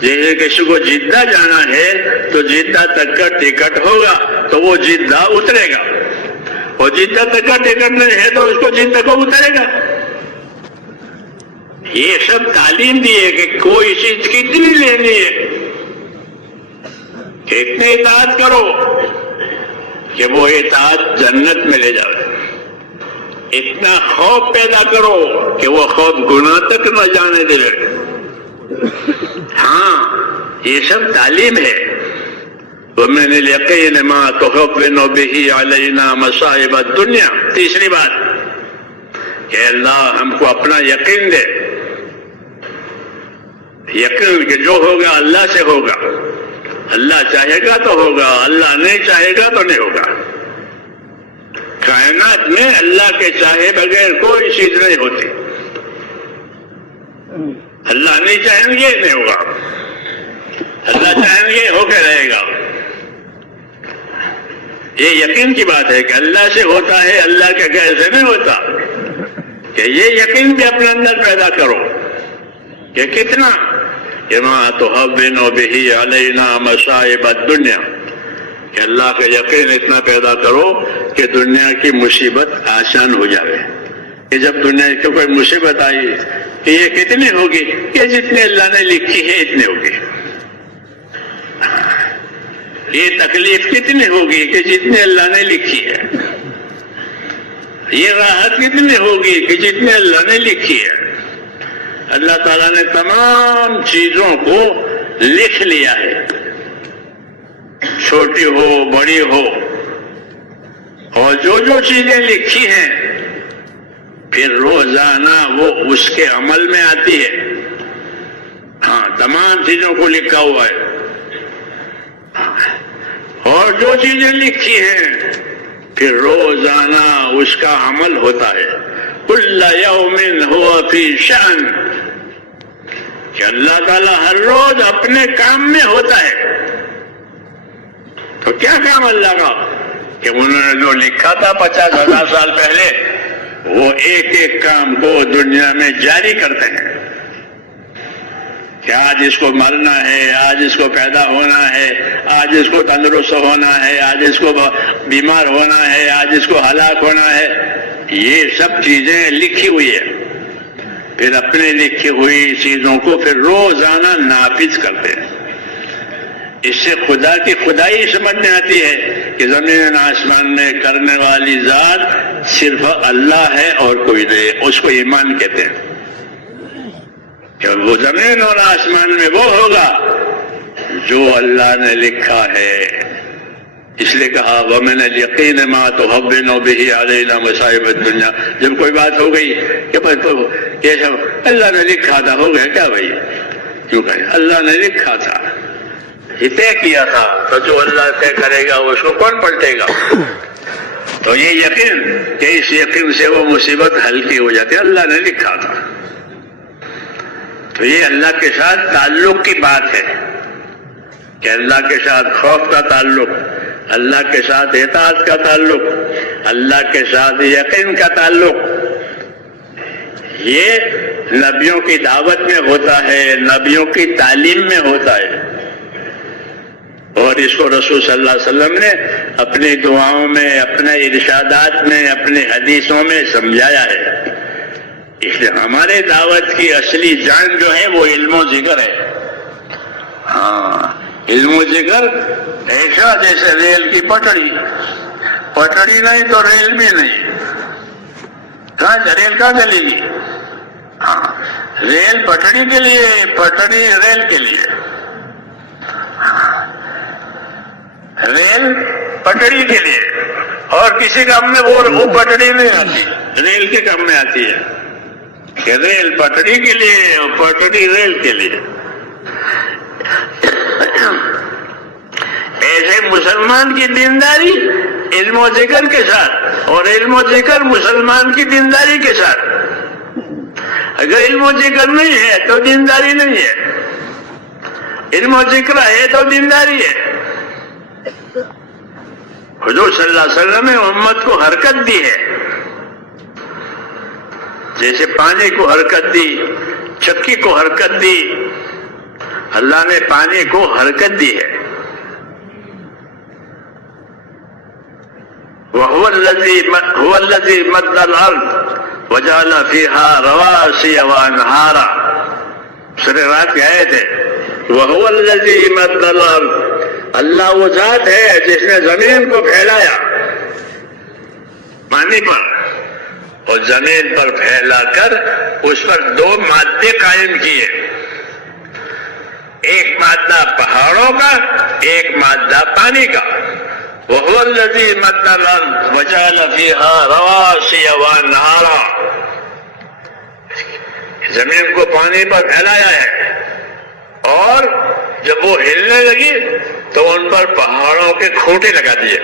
جیسے کسی کو جدہ جانا ہے تو جدہ تک کا ٹکٹ ہوگا تو وہ جدہ اترے گا, اور جدہ تک کا ٹکٹ نہیں ہے تو اس کو جدہ کو اترے گا. یہ سب تعلیم دی ہے کہ کوئی چیز کتنی لینی ہے, کہ اتنے اطاعت کرو کہ وہ اطاعت جنت میں لے جائے. اتنا خوف پیدا کرو کہ وہ خوف گناہ تک نہ جانے دے. ہاں یہ سب تعلیم ہے. وَمِنَ الْيَقِينِ مَا تُخَوِّنُ بِهِ عَلَيْنَا مَصَائِبَ الدُّنْيَا. تیسری بات کہ اللہ ہم کو اپنا یقین دے. یقین کہ جو ہوگا اللہ سے ہوگا. اللہ چاہے گا تو ہوگا, اللہ نہیں چاہے گا تو نہیں ہوگا. کائنات میں اللہ کے چاہے بغیر کوئی چیز نہیں ہوتی. اللہ نہیں چاہیں گے نہیں ہوگا, اللہ چاہیں گے ہو کے رہے گا. یہ یقین کی بات ہے کہ اللہ سے ہوتا ہے, اللہ کے غیر سے نہیں ہوتا. کہ یہ یقین بھی اپنے اندر پیدا کرو کہ کتنا مَا تُحَوِّنُ بِهِ عَلَيْنَا مَصَائِبَ الدُّنْيَا. کہ اللہ کا یقین اتنا پیدا کرو کہ دنیا کی مصیبت آسان ہو جائے. کہ جب دنیا کی کوئی مصیبت آئی کہ یہ کتنی ہوگی, کہ جتنے اللہ نے لکھی ہے اتنے ہوگی. یہ تکلیف کتنی ہوگی کہ جتنے اللہ نے لکھی ہے. یہ راحت کتنی ہوگی کہ جتنے اللہ نے لکھی ہے. اللہ تعالیٰ نے تمام چیزوں کو لکھ لیا ہے, چھوٹی ہو بڑی ہو, اور جو جو چیزیں لکھی ہیں پھر روزانہ وہ اس کے عمل میں آتی ہے. ہاں تمام چیزوں کو لکھا ہوا ہے. اور جو چیزیں لکھی ہیں پھر روزانہ اس کا عمل ہوتا ہے. کل یوم ہوا فی شأن، کہ اللہ تعالیٰ ہر روز اپنے کام میں ہوتا ہے. تو کیا کام اللہ کا؟ کہ انہوں نے جو لکھا تھا 50,000 سال پہلے، وہ ایک ایک کام کو دنیا میں جاری کرتے ہیں. کہ آج اس کو مرنا ہے، آج اس کو پیدا ہونا ہے، آج اس کو تندرست ہونا ہے، آج اس کو بیمار ہونا ہے، آج اس کو ہلاک ہونا ہے. یہ سب چیزیں لکھی ہوئی ہیں. پھر اپنے لکھی ہوئی چیزوں کو پھر روزانہ نافذ کرتے ہیں. اس سے خدا کی خدائی سمجھ میں آتی ہے کہ زمین آسمان میں کرنے والی ذات صرف اللہ ہے اور کوئی نہیں. اس کو ایمان کہتے ہیں کہ وہ زمین اور آسمان میں وہ ہوگا جو اللہ نے لکھا ہے. اس لیے کہا وَمِنَ الْيَقِينِ مَا تُهَوِّنُ بِهِ عَلَيْنَا مَصَائِبَ الدُّنْيَا. جب کوئی بات ہو گئی کہ یہ سب اللہ نے لکھا تھا، ہو گیا کیا بھائی؟ کیوں کہیں اللہ نے لکھا تھا، یہ طے کیا تھا، تو جو اللہ طے کرے گا اس کو کون پلٹے گا؟ تو یہ یقین کہ اس یقین سے وہ مصیبت ہلکی ہو جاتی ہے. اللہ نے لکھا تھا. تو یہ اللہ کے ساتھ تعلق کی بات ہے کہ اللہ کے ساتھ خوف کا تعلق، اللہ کے ساتھ اطاعت کا تعلق، اللہ کے ساتھ یقین کا تعلق. یہ نبیوں کی دعوت میں ہوتا ہے، نبیوں کی تعلیم میں ہوتا ہے. اور اس کو رسول صلی اللہ علیہ وسلم نے اپنی دعاؤں میں، اپنے ارشادات میں، اپنی حدیثوں میں سمجھایا ہے. اس لیے ہمارے دعوت کی اصلی جان جو ہے وہ علم و ذکر ہے. علم و ذکر ایسا جیسے ریل کی پٹڑی، پٹڑی نہیں تو ریل بھی نہیں. ریل کہاں چلے گی؟ ریل پٹڑی کے لیے، پٹڑی ریل کے لیے. ریل پٹڑی کے لیے اور کسی کام میں وہ پٹڑی نہیں آتی، ریل کے کام میں آتی ہے. کہ ریل پٹڑی کے لیے اور پٹڑی ریل کے لیے. ایسے مسلمان کی دینداری علم و ذکر کے ساتھ، اور علم و ذکر مسلمان کی دینداری کے ساتھ. اگر علم و ذکر نہیں ہے تو دینداری نہیں ہے، علم و ذکر ہے تو دینداری ہے. حضور صلی اللہ علیہ وسلم نے امت کو حرکت دی ہے، جیسے پانی کو حرکت دی، چکی کو حرکت دی. اللہ نے پانی کو حرکت دی ہے. وَهُوَ الَّذِي مَدَّ الْأَرْضَ وَجَعَلَ فِيهَا رَوَاسِيَ وَأَنْهَارًا. سورہ رات کی آیت ہے. وَهُوَ الَّذِي مَدَّ الْأَرْضَ، اللہ وہ ذات ہے جس نے زمین کو پھیلایا پانی پر، اور زمین پر پھیلا کر اس پر دو مادے قائم کیے. ایک مادہ پہاڑوں کا، ایک مادہ پانی کا. وَهُوَ الَّذِي مَدَّ الْأَرْضَ وَجَعَلَ فِيهَا رَوَاسِيَ وَأَنْهَارًا. زمین کو پانی پر پھیلایا ہے، اور جب وہ ہلنے لگی تو ان پر پہاڑوں کے کھوٹے لگا دیے.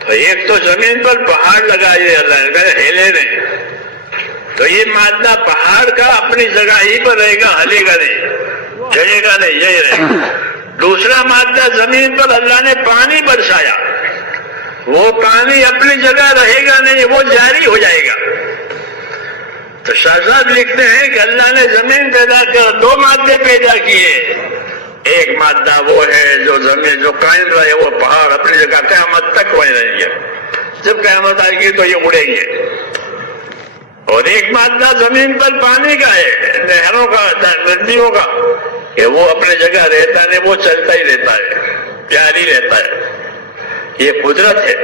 تو ایک تو زمین پر پہاڑ لگائے اللہ نے، ہلے نہیں. تو یہ مادہ پہاڑ کا اپنی جگہ ہی پر رہے گا، ہلے گا نہیں، جلے گا نہیں، یہی رہے گا. دوسرا مادہ زمین پر اللہ نے پانی برسایا، وہ پانی اپنی جگہ رہے گا نہیں، وہ جاری ہو جائے گا. تو شاہ صاحب لکھتے ہیں کہ اللہ نے زمین پیدا کر دو مادے پیدا کیے. ایک مادہ وہ ہے جو زمین جو قائم رہے، وہ پہاڑ اپنی جگہ قیامت تک وہیں رہیں گے. جب قیامت آئے گی تو یہ اڑیں گے. اور ایک مادہ زمین پر پانی کا ہے، نہروں کا، ندیوں کا، کہ وہ اپنی جگہ رہتا نہیں، وہ چلتا ہی رہتا ہے، جاری رہتا ہے. یہ قدرت ہے.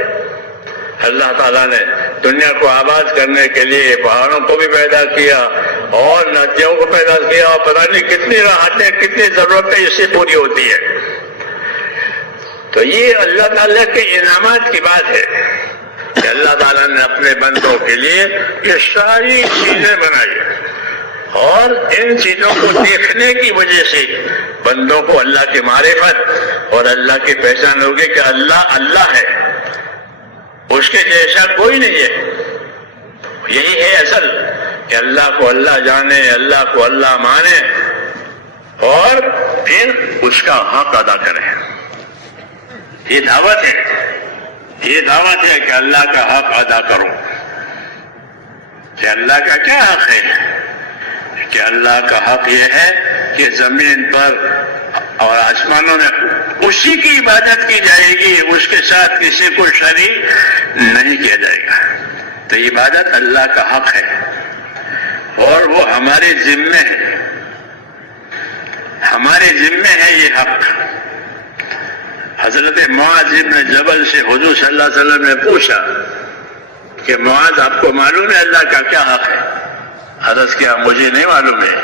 اللہ تعالیٰ نے دنیا کو آباد کرنے کے لیے پہاڑوں کو بھی پیدا کیا اور ندیوں کو پیدا کیا، اور پتہ نہیں کتنی راحتیں، کتنی ضرورتیں اس سے پوری ہوتی ہے. تو یہ اللہ تعالیٰ کے انعامات کی بات ہے کہ اللہ تعالیٰ نے اپنے بندوں کے لیے یہ ساری چیزیں بنائی. اور ان چیزوں کو دیکھنے کی وجہ سے بندوں کو اللہ کی معرفت اور اللہ کی پہچان ہوگی کہ اللہ اللہ ہے، اس کے جیسا کوئی نہیں ہے۔ یہی ہے اصل کہ اللہ کو اللہ جانے، اللہ کو اللہ مانے اور پھر اس کا حق ادا کریں۔ یہ دعوت ہے، یہ دعوت ہے کہ اللہ کا حق ادا کرو۔ کہ اللہ کا کیا حق ہے؟ کہ اللہ کا حق یہ ہے کہ زمین پر اور آسمانوں میں اسی کی عبادت کی جائے گی، اس کے ساتھ کسی کو شریک نہیں کیا جائے گا۔ تو عبادت اللہ کا حق ہے اور وہ ہمارے ذمے ہے، ہمارے ذمے ہے یہ حق۔ حضرت معاذ بن جبل سے حضور صلی اللہ علیہ وسلم نے پوچھا کہ معاذ آپ کو معلوم ہے اللہ کا کیا حق ہے؟ حضرت کیا مجھے نہیں معلوم ہے،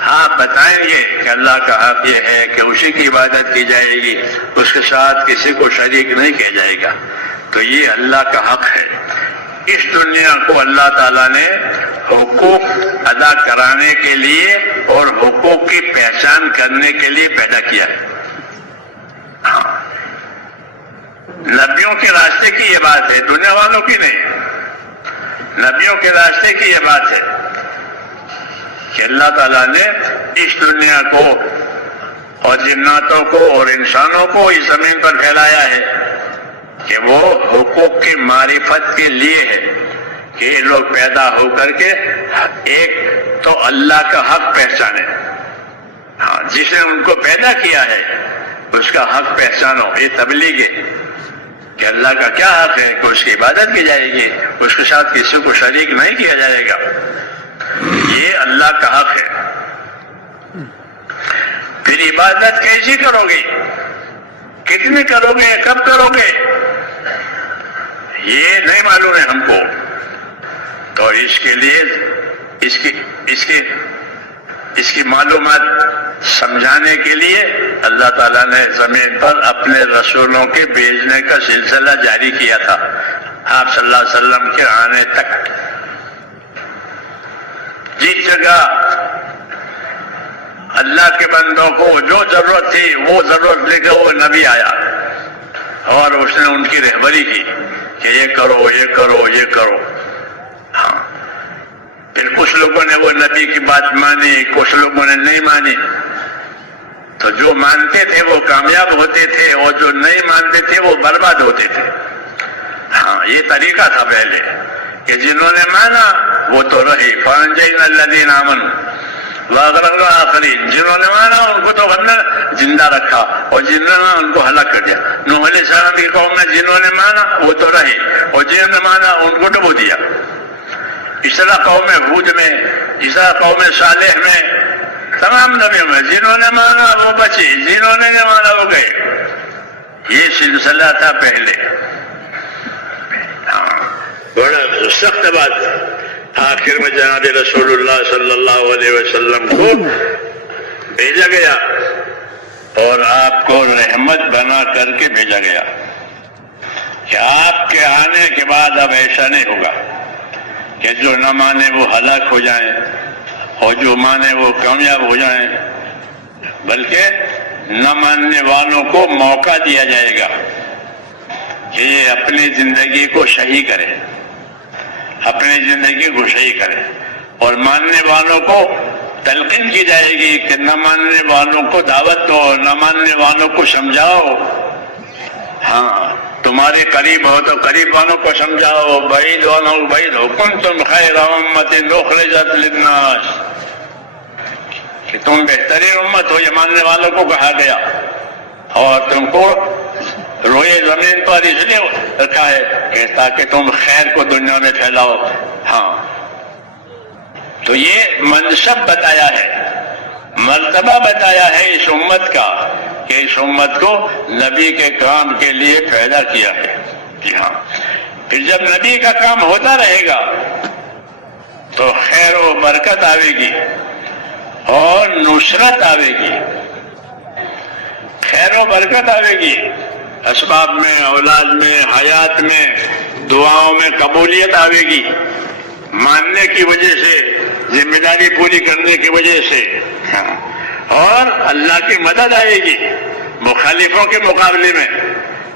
آپ بتائیں گے کہ اللہ کا حق یہ ہے کہ اسی کی عبادت کی جائے گی، اس کے ساتھ کسی کو شریک نہیں کیا جائے گا۔ تو یہ اللہ کا حق ہے۔ اس دنیا کو اللہ تعالیٰ نے حقوق ادا کرانے کے لیے اور حقوق کی پہچان کرنے کے لیے پیدا کیا ہے۔ ہاں، نبیوں کے راستے کی یہ بات ہے، دنیا والوں کی نہیں۔ نبیوں کے راستے کی یہ بات ہے کہ اللہ تعالیٰ نے اس دنیا کو اور جناتوں کو اور انسانوں کو اس زمین پر پھیلایا ہے کہ وہ حقوق کی معرفت کے لیے ہے کہ یہ لوگ پیدا ہو کر کے ایک تو اللہ کا حق پہچانے۔ ہاں، جس نے ان کو پیدا کیا ہے اس کا حق پہچانو۔ یہ تبلیغ ہے کہ اللہ کا کیا حق ہے کہ اس کی عبادت کی جائے گی، اس کے ساتھ کسی کو شریک نہیں کیا جائے گا۔ یہ اللہ کا حق ہے۔ پھر عبادت کیسی کرو گے، کتنی کرو گے، کب کرو گے، یہ نہیں معلوم ہے ہم کو۔ تو اس کے لیے اس کی معلومات سمجھانے کے لیے اللہ تعالیٰ نے زمین پر اپنے رسولوں کے بھیجنے کا سلسلہ جاری کیا تھا آپ صلی اللہ علیہ وسلم کے آنے تک۔ جس جگہ اللہ کے بندوں کو جو ضرورت تھی وہ ضرورت لے کر وہ نبی آیا اور اس نے ان کی رہبری کی کہ یہ کرو، یہ کرو، یہ کرو۔ ہاں، پھر کچھ لوگوں نے وہ نبی کی بات مانی، کچھ لوگوں نے نہیں مانی۔ تو جو مانتے تھے وہ کامیاب ہوتے تھے اور جو نہیں مانتے تھے وہ برباد ہوتے تھے۔ ہاں، یہ طریقہ تھا پہلے کہ جنہوں نے مانا وہ تو رہے، فَأَنجَيْنَا الَّذِينَ آمَنُوا وَأَغْرَقْنَا الْآخَرِينَ۔ جنہوں نے مانا ان کو تو ہم نے زندہ رکھا اور جنہوں نے ان کو ہلاک کر دیا۔ نوح علیہ السلام کی قوم میں جنہوں نے مانا وہ تو رہے اور جنہوں نے مانا ان کو ڈبو دیا۔ اس طرح قوم ہود میں، اس طرح قوم صالح میں، تمام نبیوں میں جنہوں نے مانا وہ بچے، جنہوں نے نہیں مانا وہ گئے۔ یہ سلسلہ تھا پہلے۔ بڑا سخت بات۔ آخر میں جناب رسول اللہ صلی اللہ علیہ وسلم کو بھیجا گیا اور آپ کو رحمت بنا کر کے بھیجا گیا کہ آپ کے آنے کے بعد اب ایسا نہیں ہوگا کہ جو نہ مانے وہ ہلاک ہو جائیں اور جو مانے وہ کامیاب ہو جائیں، بلکہ نہ ماننے والوں کو موقع دیا جائے گا کہ یہ اپنی زندگی کو صحیح کرے، اپنی زندگی کو صحیح کرے، اور ماننے والوں کو تلقین کی جائے گی کہ نہ ماننے والوں کو دعوت دو، نہ ماننے والوں کو سمجھاؤ۔ ہاں، تمہارے قریب ہو تو قریب والوں کو سمجھاؤ، بعید والوں کو بعید ہو۔ کنتم خیر امۃ اخرجت للناس، کہ تم بہترین امت ہو، یہ ماننے والوں کو کہا گیا، اور تم کو روئے زمین پر اس لیے رکھا ہے کہ تاکہ تم خیر کو دنیا میں پھیلاؤ۔ ہاں، تو یہ منصب بتایا ہے، مرتبہ بتایا ہے اس امت کا کہ اس امت کو نبی کے کام کے لیے پیدا کیا ہے۔ جی ہاں، پھر جب نبی کا کام ہوتا رہے گا تو خیر و برکت آئے گی اور نصرت آئے گی، خیر و برکت آئے گی، اسباب میں، اولاد میں، حیات میں، دعاؤں میں قبولیت آئے گی۔ ماننے کی وجہ سے ذمہ داری پوری کرنے کی وجہ سے، اور اللہ کی مدد آئے گی مخالفوں کے مقابلے میں۔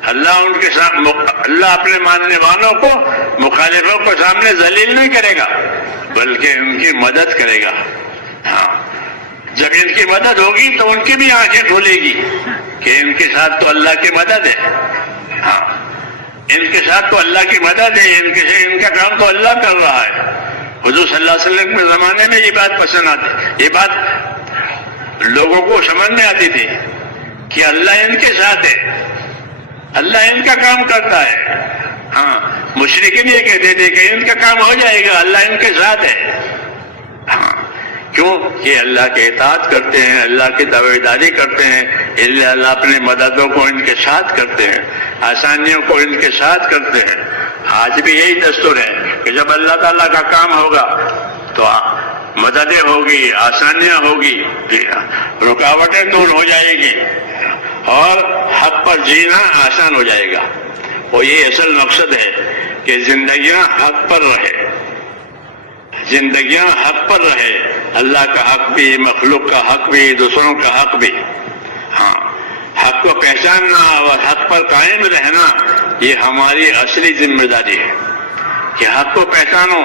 اللہ اپنے ماننے والوں کو مخالفوں کو سامنے ذلیل نہیں کرے گا، بلکہ ان کی مدد کرے گا۔ جب ان کی مدد ہوگی تو ان کی بھی آنکھیں کھولے گی کہ ان کے ساتھ تو اللہ کی مدد ہے، ان کے ساتھ تو اللہ کی مدد ہے، ان کا کام تو اللہ کر رہا ہے۔ حضور صلی اللہ علیہ وسلم کے زمانے میں یہ بات پسند آتی، یہ بات لوگوں کو سمجھ میں آتی تھی کہ اللہ ان کے ساتھ ہے، اللہ ان کا کام کرتا ہے۔ مشرکین یہ کہتے تھے کہ ان کا کام ہو جائے گا، اللہ ان کے ساتھ ہے۔ کیوں کہ اللہ کے اطاعت کرتے ہیں، اللہ کی تابعداری کرتے ہیں، اللہ اپنی مددوں کو ان کے ساتھ کرتے ہیں، آسانیوں کو ان کے ساتھ کرتے ہیں۔ آج بھی یہی دستور ہے کہ جب اللہ تعالیٰ کا کام ہوگا تو مددیں ہوگی، آسانیاں ہوگی، رکاوٹیں دور ہو جائے گی اور حق پر جینا آسان ہو جائے گا۔ اور یہ اصل مقصد ہے کہ زندگیاں حق پر رہے، زندگیاں حق پر رہے، اللہ کا حق بھی، مخلوق کا حق بھی، دوسروں کا حق بھی۔ حق کو پہچاننا اور حق پر قائم رہنا یہ ہماری اصلی ذمہ داری ہے کہ حق کو پہچانو۔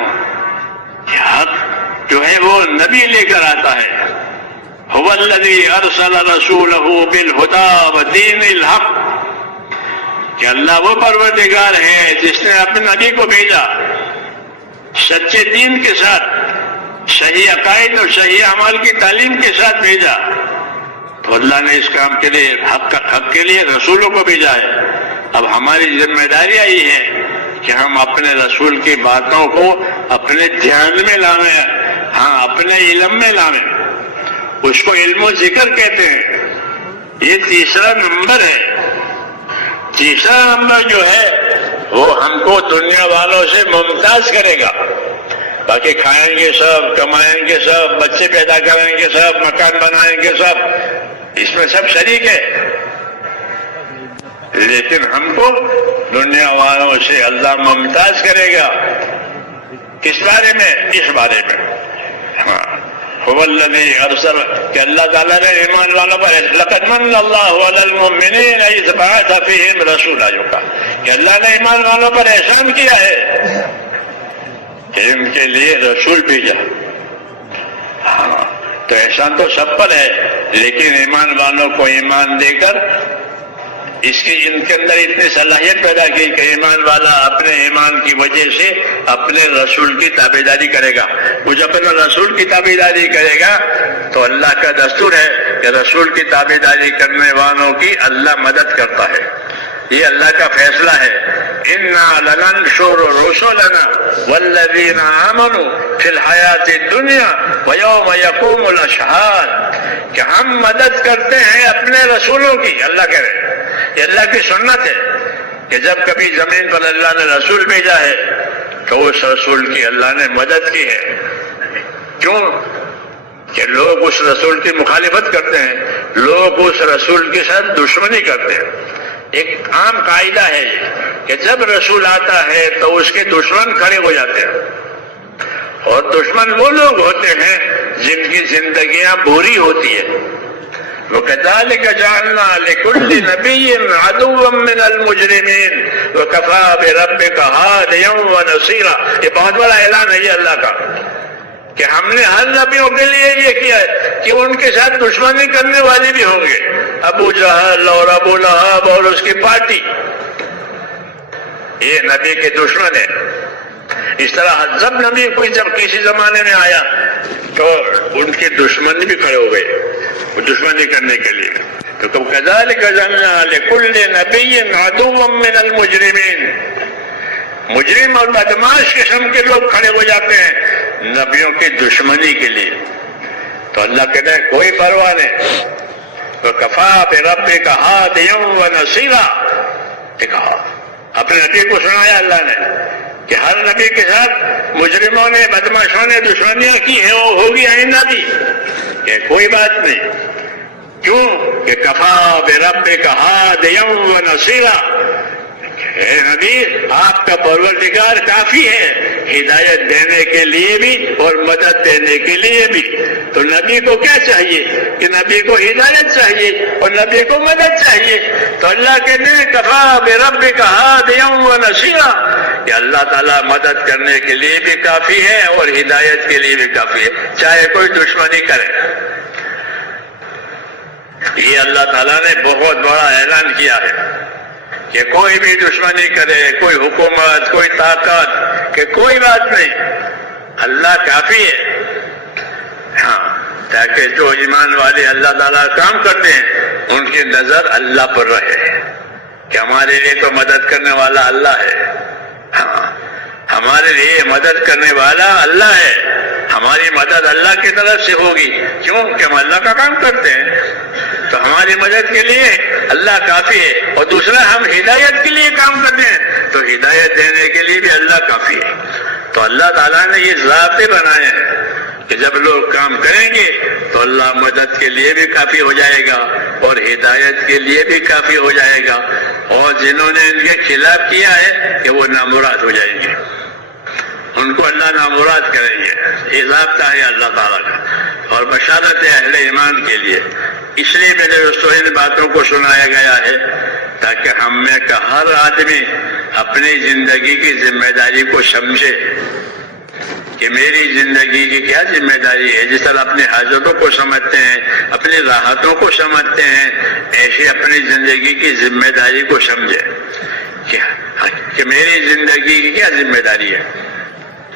حق جو ہے وہ نبی لے کر آتا ہے، هو الذی ارسل رسولہ بالہدی ودین الحق، کہ اللہ وہ پروردگار ہے جس نے اپنے نبی کو بھیجا سچے دین کے ساتھ، صحیح عقائد اور صحیح اعمال کی تعلیم کے ساتھ بھیجا۔ تو اللہ نے اس کام کے لیے حق کے لیے رسولوں کو بھیجا ہے۔ اب ہماری ذمہ داری یہ ہے کہ ہم اپنے رسول کی باتوں کو اپنے دھیان میں لائیں، اپنے علم میں لائیں۔ اس کو علم و ذکر کہتے ہیں۔ یہ تیسرا نمبر ہے۔ تیسرا نمبر جو ہے وہ ہم کو دنیا والوں سے ممتاز کرے گا۔ باقی کھائیں گے سب، کمائیں گے سب، بچے پیدا کریں گے سب، مکان بنائیں گے سب، اس میں سب شریک ہے، لیکن ہم کو دنیا والوں سے اللہ ممتاز کرے گا۔ کس بارے میں؟ اس بارے میں هو الذی ارسل، کہ اللہ تعالیٰ نے ایمان والوں پر لقد من اللہ علی المؤمنین اذ بعث فیہم رسولا، کہ اللہ نے ایمان والوں پر احسان کیا ہے کہ ان کے لیے رسول بھیجا۔ تو احسان تو سب پر ہے، لیکن ایمان والوں کو ایمان دے کر ان کے اندر اتنی صلاحیت پیدا کی کہ ایمان والا اپنے ایمان کی وجہ سے اپنے رسول کی تابعداری کرے گا۔ وہ جب اپنے رسول کی تابعداری کرے گا تو اللہ کا دستور ہے کہ رسول کی تابعداری کرنے والوں کی اللہ مدد کرتا ہے۔ یہ اللہ کا فیصلہ ہے۔ اِنَّا لَنَنْصُرُ رُسُلَنَا وَالَّذِينَ آمَنُوا فِي الْحَيَاةِ الدُّنْيَا وَيَوْمَ يَقُومُ الْأَشْهَادُ، کہ ہم مدد کرتے ہیں اپنے رسولوں کی۔ اللہ کہہ رہے ہیں یہ اللہ کی سنت ہے کہ جب کبھی زمین پر اللہ نے رسول بھیجا ہے تو اس رسول کی اللہ نے مدد کی ہے۔ کیوں کہ لوگ اس رسول کی مخالفت کرتے ہیں، لوگ اس رسول کے ساتھ دشمنی کرتے ہیں۔ ایک عام قاعدہ ہے کہ جب رسول آتا ہے تو اس کے دشمن کھڑے ہو جاتے ہیں، اور دشمن وہ لوگ ہوتے ہیں جن کی زندگیاں بری ہوتی ہیں۔ وَكَذَلِكَ جَعَلْنَا لِكُلِّ نَبِيٍّ عَدُوًّا مِّنَ الْمُجْرِمِينَ وَكَفَىٰ بِرَبِّكَ هَادِيًا وَنَصِيرًا۔ یہ بہت بڑا اعلان ہے یہ اللہ کا کہ ہم نے ہر نبیوں کے لیے یہ کیا ہے کہ ان کے ساتھ دشمنی کرنے والے بھی ہوں گے، ابو جہل اور ابو لہب اور اس کی پارٹی، یہ نبی کے دشمن ہے۔ اس طرح جب نبی کوئی جب کسی زمانے میں آیا تو ان کے دشمن بھی کھڑے ہو گئے وہ دشمنی کرنے کے لیے۔ تو كَذَلِكَ جَعَلْنَا لِكُلِّ نَبِيٍّ عَدُوًّا مِّنَ الْمُجْرِمِينَ، مجرم اور بدماش قسم کے لوگ کھڑے ہو جاتے ہیں نبیوں کی دشمنی کے لیے۔ تو اللہ کہتے ہیں کوئی پرواہ نہیں، وَكَفَىٰ بِرَبِّكَ هَادِيًا وَنَصِيرًا، کہا اپنے نبی کو سنایا اللہ نے کہ ہر نبی کے ساتھ مجرموں نے بدماشوں نے دشمنیاں کی ہیں، وہ ہوگی آئندہ بھی، کہ کوئی بات نہیں۔ کیوں کہ کفا بربک ہادیا ونصیرا، اے نبی آپ کا پروردگار کافی ہے ہدایت دینے کے لیے بھی اور مدد دینے کے لیے بھی. تو نبی کو کیا چاہیے کہ نبی کو ہدایت چاہیے اور نبی کو مدد چاہیے. تو اللہ کہتے ہیں کفا بربک ہادیا ونصیرا کہ اللہ تعالیٰ مدد کرنے کے لیے بھی کافی ہے اور ہدایت کے لیے بھی کافی ہے چاہے کوئی دشمنی کرے. یہ اللہ تعالیٰ نے بہت بڑا اعلان کیا ہے کہ کوئی بھی دشمنی کرے, کوئی حکومت, کوئی طاقت, کہ کوئی بات نہیں, اللہ کافی ہے. ہاں, تاکہ جو ایمان والے اللہ تعالیٰ کام کرتے ہیں ان کی نظر اللہ پر رہے کہ ہمارے لیے تو مدد کرنے والا اللہ ہے. ہاں, ہمارے لیے مدد کرنے والا اللہ ہے, ہماری مدد اللہ کی طرف سے ہوگی. کیوں کہ ہم اللہ کا کام کرتے ہیں تو ہماری مدد کے لیے اللہ کافی ہے. اور دوسرا ہم ہدایت کے لیے کام کرتے ہیں تو ہدایت دینے کے لیے بھی اللہ کافی ہے. تو اللہ تعالیٰ نے یہ ضابطے بنائے ہیں کہ جب لوگ کام کریں گے تو اللہ مدد کے لیے بھی کافی ہو جائے گا اور ہدایت کے لیے بھی کافی ہو جائے گا. اور جنہوں نے ان کے خلاف کیا ہے کہ وہ نامراد ہو جائیں گے, ان کو اللہ نامراد کریں گے. یہ ضابطہ ہے اللہ تعالیٰ کا اور بشارت ہے اہل ایمان کے لیے. اس لیے میرے دوستوں ان باتوں کو سنایا گیا ہے تاکہ ہم میں کا ہر آدمی اپنی زندگی کی ذمہ داری کو سمجھے کہ میری زندگی کی کیا ذمہ داری ہے. جس طرح اپنی حاجتوں کو سمجھتے ہیں, اپنی راحتوں کو سمجھتے ہیں, ایسے اپنی زندگی کی ذمہ داری کو سمجھے کہ میری زندگی کی کیا ذمہ داری ہے.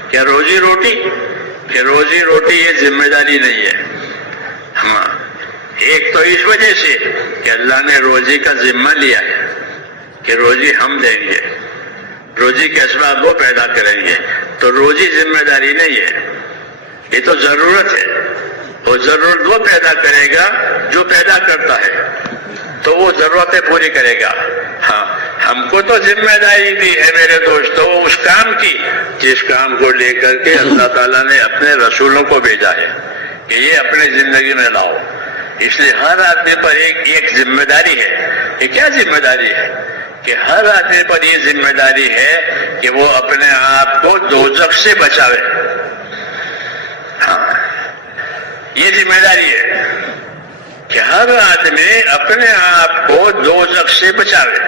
کیا روزی روٹی؟ کہ روزی روٹی یہ ذمہ داری نہیں ہے. ہاں, ایک تو اس وجہ سے کہ اللہ نے روزی کا ذمہ لیا ہے کہ روزی ہم دیں گے, روزی کے اسباب وہ پیدا کریں گے. تو روزی ذمہ داری نہیں ہے, یہ تو ضرورت ہے. اور ضرورت وہ پیدا کرے گا جو پیدا کرتا ہے, تو وہ ضرورتیں پوری کرے گا. ہاں, ہم کو تو ذمہ داری دی ہے میرے دوستوں اس کام کی جس کام کو لے کر کے اللہ تعالیٰ نے اپنے رسولوں کو بھیجا ہے کہ یہ اپنی زندگی میں لاؤ. اس لیے ہر آدمی پر ایک ذمہ داری ہے. یہ کیا ذمہ داری ہے کہ ہر آدمی پر یہ ذمہ داری ہے کہ وہ اپنے آپ کو دوزخ سے بچاوے. ہاں, یہ ذمہ داری ہے کہ ہر آدمی اپنے آپ کو دوزخ سے بچاوے.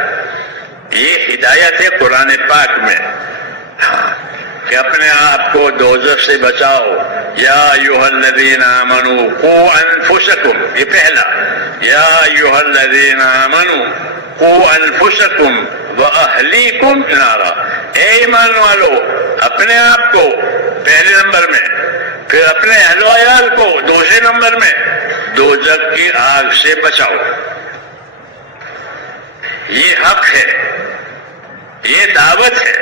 یہ ہدایت ہے قرآن پاک میں. ہاں, کہ اپنے آپ کو دوزخ سے بچاؤ. یا ایھا الذین آمنوا قوا انفسکم, یہ پہلا. یا ایھا الذین آمنوا قوا انفسکم واہلیکم نارا, اے ایمان والو اپنے آپ کو پہلے نمبر میں, پھر اپنے اہل و عیال کو دوسرے نمبر میں دوزخ کی آگ سے بچاؤ. یہ حق ہے, یہ دعوت ہے,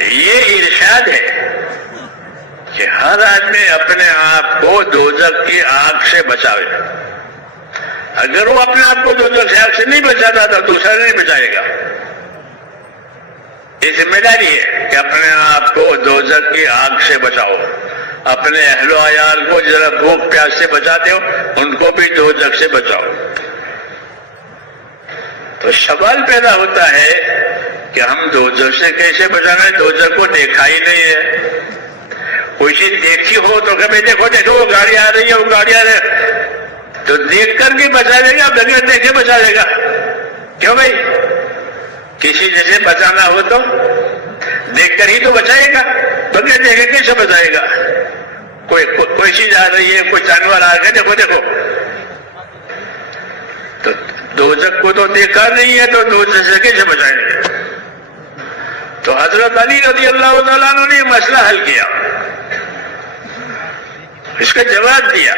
یہ ارشاد ہے کہ ہر آدمی اپنے آپ کو دوزخ کی آگ سے بچاوے. اگر وہ اپنے آپ کو دوزخ کی آگ سے نہیں بچاتا تو دوسرا نہیں بچائے گا. یہ ذمہ داری ہے کہ اپنے آپ کو دوزخ کی آگ سے بچاؤ. اپنے اہل و عیال کو ذرا بھوک پیاس سے بچاتے ہو ان کو بھی دوزخ سے بچاؤ. تو سوال پیدا ہوتا ہے کہ ہم دوزخ سے کیسے بچانا ہے؟ دوزخ کو دیکھا ہی نہیں ہے. کوئی چیز دیکھی ہو تو کبھی دیکھو دیکھو وہ گاڑی آ رہی ہے, وہ گاڑی آ رہی ہے, تو دیکھ کر کے بچا لے گا, بغیر دیکھے بچا لے گا. کیوں بھائی؟ کسی جیسے بچانا ہو تو دیکھ کر ہی تو بچائے گا, بغیر دیکھے کیسے بچائے گا؟ کوئی چیز آ رہی ہے, کوئی جانور آ گیا, دیکھو دیکھو. تو دوزخ کو تو دیکھا نہیں ہے تو دوزخ سے کیسے بچائیں گے؟ تو حضرت علی رضی اللہ تعالیٰ عنہ نے مسئلہ حل کیا, اس کا جواب دیا.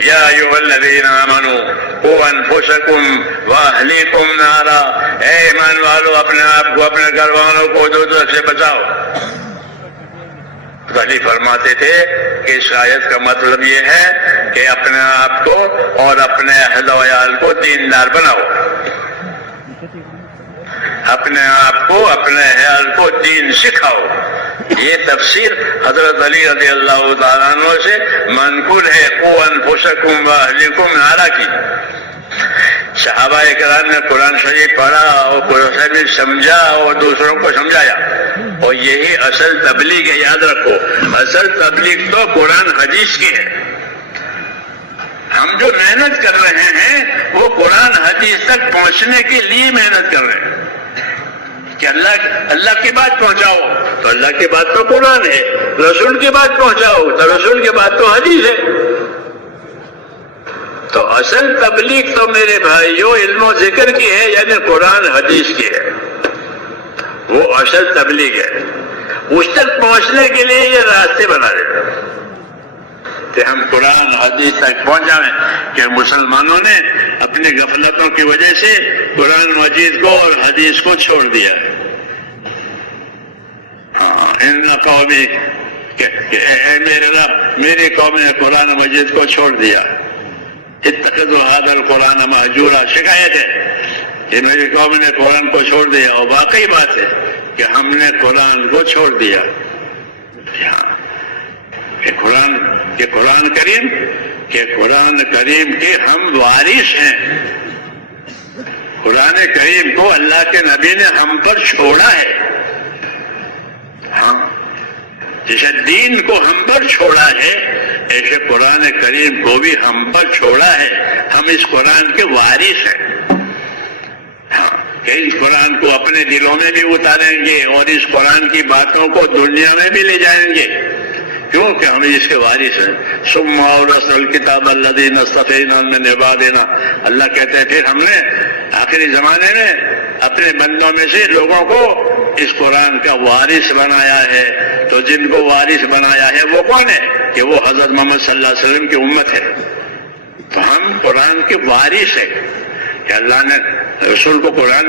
یا ایھا الذین آمنوا قوا انفسکم واہلیکم نارا, اے ایمان والو اپنے آپ کو اپنے گھر والوں کو دوزخ سے بچاؤ. علی فرماتے تھے کہ اس آیت کا مطلب یہ ہے کہ اپنے آپ کو اور اپنے اہل و عیال کو دیندار بناؤ. اپنے آپ کو اپنے عیال کو دین سکھاؤ. یہ تفسیر حضرت علی رضی اللہ تعالیٰ عنہ سے منقول ہے قوا انفسکم واہلیکم نارا کی. صحابہ کرام نے قرآن شریف پڑھا اور قرآن شریف سمجھا اور دوسروں کو سمجھایا، اور یہی اصل تبلیغ ہے. یاد رکھو، اصل تبلیغ تو قرآن حدیث کی ہے. ہم جو محنت کر رہے ہیں وہ قرآن حدیث تک پہنچنے کے لیے محنت کر رہے ہیں کہ اللہ کی بات پہنچاؤ تو اللہ کی بات تو قرآن ہے، رسول کی بات پہنچاؤ تو رسول کی بات تو حدیث ہے. تو اصل تبلیغ تو میرے بھائیو علم و ذکر کی ہے، یعنی قرآن حدیث کی ہے. وہ اصل تبلیغ ہے. اس تک پہنچنے کے لیے یہ راستے بنا دیتے ہیں کہ ہم قرآن حدیث تک پہنچ جائیں. کہ مسلمانوں نے اپنی غفلتوں کی وجہ سے قرآن مجید کو اور حدیث کو چھوڑ دیا ہے. ان قومی اے میرے رب، میری قوم نے قرآن مجید کو چھوڑ دیا. اتخذوا هذا القرآن مہجورا، شکایت ہے کہ میری قوم نے قرآن کو چھوڑ دیا. اور واقعی بات ہے کہ ہم نے قرآن کو چھوڑ دیا. قرآن کریم کے ہم وارث ہیں. قرآن کریم کو اللہ کے نبی نے ہم پر چھوڑا ہے. جیسے دین کو ہم پر چھوڑا ہے، ایسے قرآن کریم کو بھی ہم پر چھوڑا ہے. ہم اس قرآن کے وارث ہیں. کہ اس قرآن کو اپنے دلوں میں بھی اتاریں گے اور اس قرآن کی باتوں کو دنیا میں بھی لے جائیں گے. کیوں کہ ہم اس کے وارث ہیں. ثم اورثنا الکتاب الذین اصطفینا من عبادنا، اللہ کہتے ہیں پھر ہم نے آخری زمانے میں اپنے بندوں میں سے لوگوں کو اس قرآن کا وارث بنایا ہے. تو جن کو وارث بنایا ہے وہ کون ہے؟ کہ وہ حضرت محمد صلی اللہ علیہ وسلم کی امت ہے. تو ہم قرآن کے وارث ہیں کہ اللہ نے رسول کو قرآن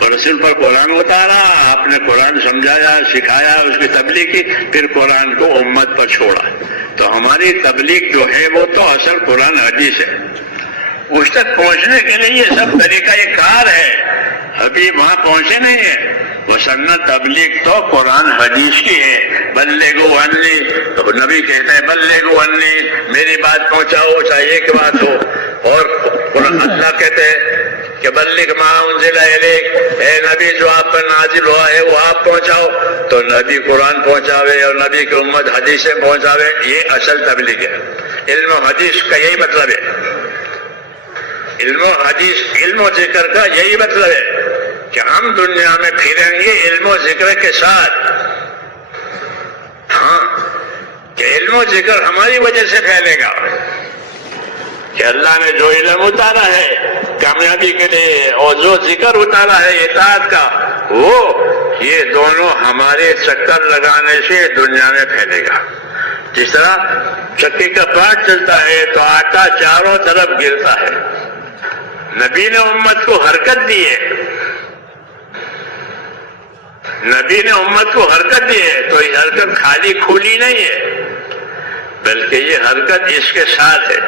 اور رسول پر قرآن اتارا، آپ نے قرآن سمجھایا، سکھایا، اس کی تبلیغ کی، پھر قرآن کو امت پر چھوڑا. تو ہماری تبلیغ جو ہے وہ تو اصل قرآن حدیث ہے. اس تک پہنچنے کے لیے یہ سب طریقہ یہ کار ہے. ابھی وہاں پہنچے نہیں ہیں. وسنہ تبلیغ تو قرآن حدیث کی ہے. بلغوا عنی، تو نبی کہتا ہے بلغوا عنی، میری بات پہنچاؤ چاہے ایک بات ہو. اور اللہ کہتے ہیں کہ بلغ ما انزل الیک، اے نبی جو آپ پر نازل ہوا ہے وہ آپ پہنچاؤ. تو نبی قرآن پہنچاوے اور نبی کی امت حدیثیں پہنچاوے، یہ اصل تبلیغ ہے. علم و حدیث کا یہی مطلب ہے. علم و حدیث، علم و ذکر کا یہی مطلب ہے کہ ہم دنیا میں پھریں گے علم و ذکر کے ساتھ. کہ علم و ذکر ہماری وجہ سے پھیلے گا. کہ اللہ نے جو علم اتارا ہے کامیابی کے لیے اور جو ذکر اتارا ہے اطاعت کا، وہ یہ دونوں ہمارے چکر لگانے سے دنیا میں پھیلے گا. جس طرح چکی کا پاٹ چلتا ہے تو آٹا چاروں طرف گرتا ہے. نبی نے امت کو حرکت دی ہے، نبی نے امت کو حرکت دی ہے. تو یہ حرکت خالی کھلی نہیں ہے، بلکہ یہ حرکت اس کے ساتھ ہے.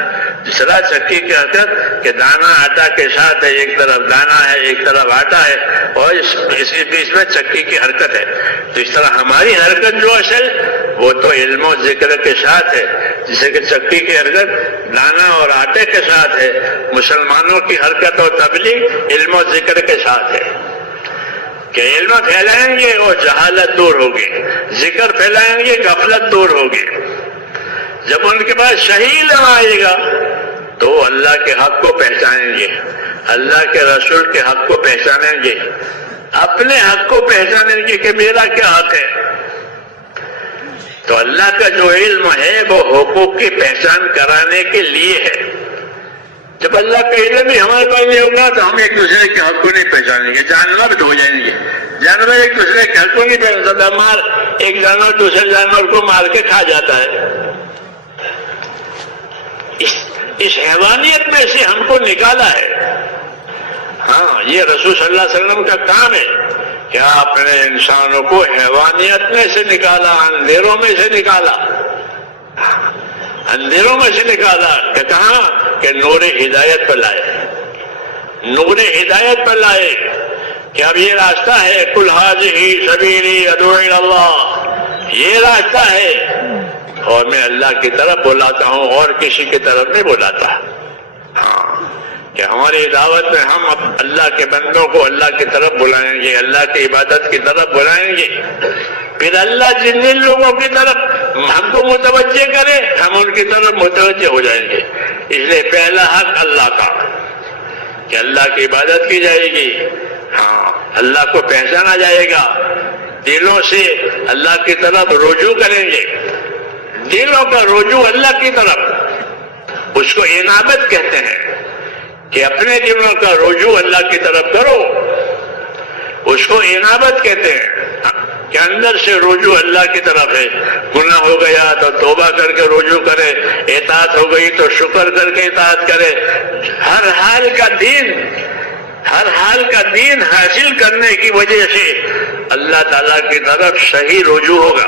جس طرح چکی کی حرکت کہ دانا آٹا کے ساتھ ہے، ایک طرف دانا ہے ایک طرف آٹا ہے، اور اس کے بیچ میں چکی کی حرکت ہے. تو اس طرح ہماری حرکت جو اصل وہ تو علم و ذکر کے ساتھ ہے. جسے کہ چکی کی حرکت دانا اور آٹے کے ساتھ ہے، مسلمانوں کی حرکت اور تبلیغ علم و ذکر کے ساتھ ہے. کہ علم پھیلائیں گے اور جہالت دور ہوگی، ذکر پھیلائیں گے غفلت دور ہوگی. جب ان کے پاس صحیح علم آئے گا تو وہ اللہ کے حق کو پہچانیں گے، اللہ کے رسول کے حق کو پہچانیں گے، اپنے حق کو پہچانیں گے کہ میرا کیا حق ہے. تو اللہ کا جو علم ہے وہ حقوق کی پہچان کرانے کے لیے ہے. جب اللہ کا علم ہی ہمارے پاس نہیں ہوگا تو ہم ایک دوسرے کے حق کو نہیں پہچانیں گے. جانور بھی ہو جائیں گے، جانور ایک دوسرے کے حق کو نہیں پہچان سکتا. ایک جانور دوسرے جانور کو مار کے کھا جاتا ہے. اس حیوانیت میں سے ہم کو نکالا ہے. یہ رسول صلی اللہ علیہ وسلم کا کام ہے کہ آپ نے انسانوں کو حیوانیت میں سے نکالا، اندھیروں میں سے نکالا، اندھیروں میں سے نکالا. کہ کہاں؟ کہ نور ہدایت پر لائے، نور ہدایت پر لائے. کہ اب یہ راستہ ہے، قل ھذہ سبیلی ادعو الی اللہ، یہ راستہ ہے اور میں اللہ کی طرف بلاتا ہوں اور کسی کی طرف نہیں بلاتا. کہ ہماری دعوت میں ہم اللہ کے بندوں کو اللہ کی طرف بلائیں گے، اللہ کی عبادت کی طرف بلائیں گے، پھر اللہ جن لوگوں کی طرف ہم کو متوجہ کرے ہم ان کی طرف متوجہ ہو جائیں گے۔ اس لیے پہلا حق اللہ کا کہ اللہ کی عبادت کی جائے گی، ہاں اللہ کو پہچانا جائے گا، دلوں سے اللہ کی طرف رجوع کریں گے، دلوں کا رجوع اللہ کی طرف، اس کو انابت کہتے ہیں کہ اپنے دلوں کا رجوع اللہ کی طرف کرو، اس کو انابت کہتے ہیں کہ اندر سے رجوع اللہ کی طرف ہے۔ گناہ ہو گیا تو توبہ کر کے رجوع کرے، اطاعت ہو گئی تو شکر کر کے اطاعت کرے، ہر حال کا دین حاصل کرنے کی وجہ سے اللہ تعالیٰ کی طرف صحیح رجوع ہوگا۔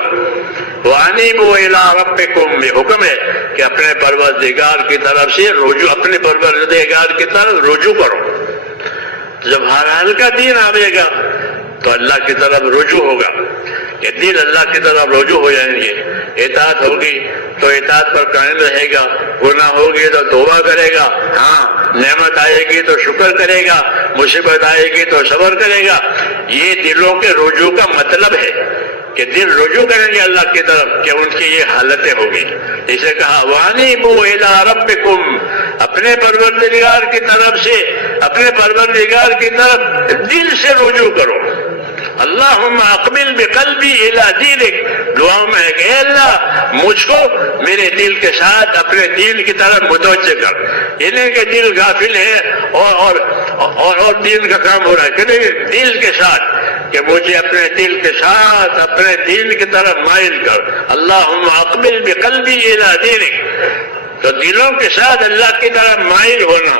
وَأَنِيبُوا إِلَىٰ رَبِّكُمْ، یہ حکم ہے کہ اپنے پروردگار کی طرف سے رجوع، اپنے پروردگار کی طرف رجوع کرو۔ جب ہر حال کا دین آئے گا تو اللہ کی طرف رجوع ہوگا، کہ دل اللہ کی طرف رجوع ہو جائیں گے، اطاعت ہوگی تو اطاعت پر قائم رہے گا، گناہ ہوگی تو توبہ کرے گا، ہاں نعمت آئے گی تو شکر کرے گا، مصیبت آئے گی تو صبر کرے گا۔ یہ دلوں کے رجوع کا مطلب ہے کہ دل رجوع کریں گے اللہ کی طرف، کہ ان کی یہ حالتیں ہوگی۔ اسے کہا وَأَنِيبُوا إِلَىٰ رَبِّكُمْ، اپنے پروردگار کی طرف سے، اپنے پروردگار کی طرف دل سے رجوع کرو۔ اللہم اقبل بقلبی الی دینک، دعاؤں میں ہے کہ اے اللہ مجھ کو میرے دل کے ساتھ اپنے دین کی طرف متوجہ کر، یہ نہیں کہ دل غافل ہے اور دین کا کام ہو رہا ہے، کہ نہیں، دل کے ساتھ، کہ مجھے اپنے دل کے ساتھ اپنے دین کی طرف مائل کر۔ اللہم اقبل بقلبی الی دینک، تو دلوں کے ساتھ اللہ کی طرف مائل ہونا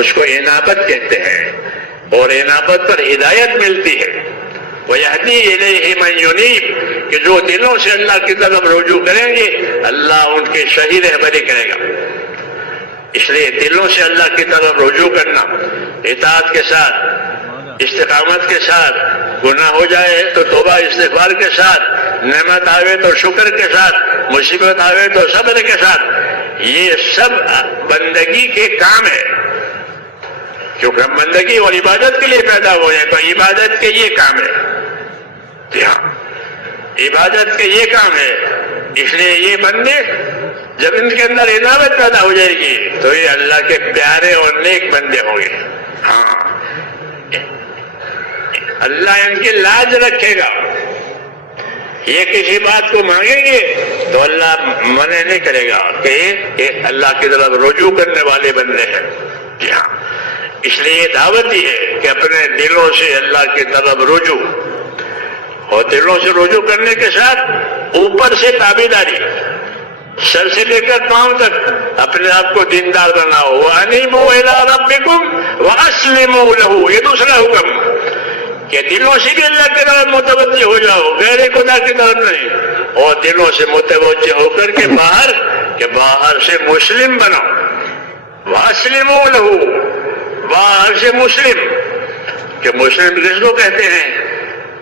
اس کو انابت کہتے ہیں، اور انابت پر ہدایت ملتی ہے۔ وَيَهْدِي إِلَيْهِ مَن يُنِيبُ، کہ جو دلوں سے اللہ کی طرف رجوع کریں گے اللہ ان کی صحیح رہبری کرے گا۔ اس لیے دلوں سے اللہ کی طرف رجوع کرنا، اطاعت کے ساتھ، استقامت کے ساتھ، گناہ ہو جائے تو توبہ استغفار کے ساتھ، نعمت آوے تو شکر کے ساتھ، مصیبت آوے تو صبر کے ساتھ، یہ سب بندگی کے کام ہے، کیونکہ ہم بندگی اور عبادت کے لیے پیدا ہوئے ہیں، تو عبادت کے یہ کام ہے، جی ہاں عبادت کے یہ کام ہے۔ اس لیے یہ بندے جب ان کے اندر انابت پیدا ہو جائے گی تو یہ اللہ کے پیارے اور نیک بندے ہوں گے، ہاں اللہ ان کی لاج رکھے گا۔ یہ کسی بات کو مانگیں گے تو اللہ منع نہیں کرے گا کہ یہ اللہ کی طرف رجوع کرنے والے بندے ہیں، جی ہاں۔ اس لیے دعوت ہی ہے کہ اپنے دلوں سے اللہ کی طرف رجوع، اور دلوں سے رجوع کرنے کے ساتھ اوپر سے تابعداری، سر سے لے کر پاؤں تک اپنے آپ کو دیندار بناؤ۔ وَأَنِيبُوا إِلَىٰ رَبِّكُمْ وَأَسْلِمُوا لَهُ، یہ دوسرا حکم کہ دلوں سے بھی اللہ کی طرف متوجہ ہو جاؤ، غیر خدا کی طرف نہیں، اور دلوں سے متوجہ ہو کر کے باہر سے مسلم بنو۔ وَأَسْلِمُوا لَهُ، باہر سے مسلم، کہ مسلم کس کو کہتے ہیں؟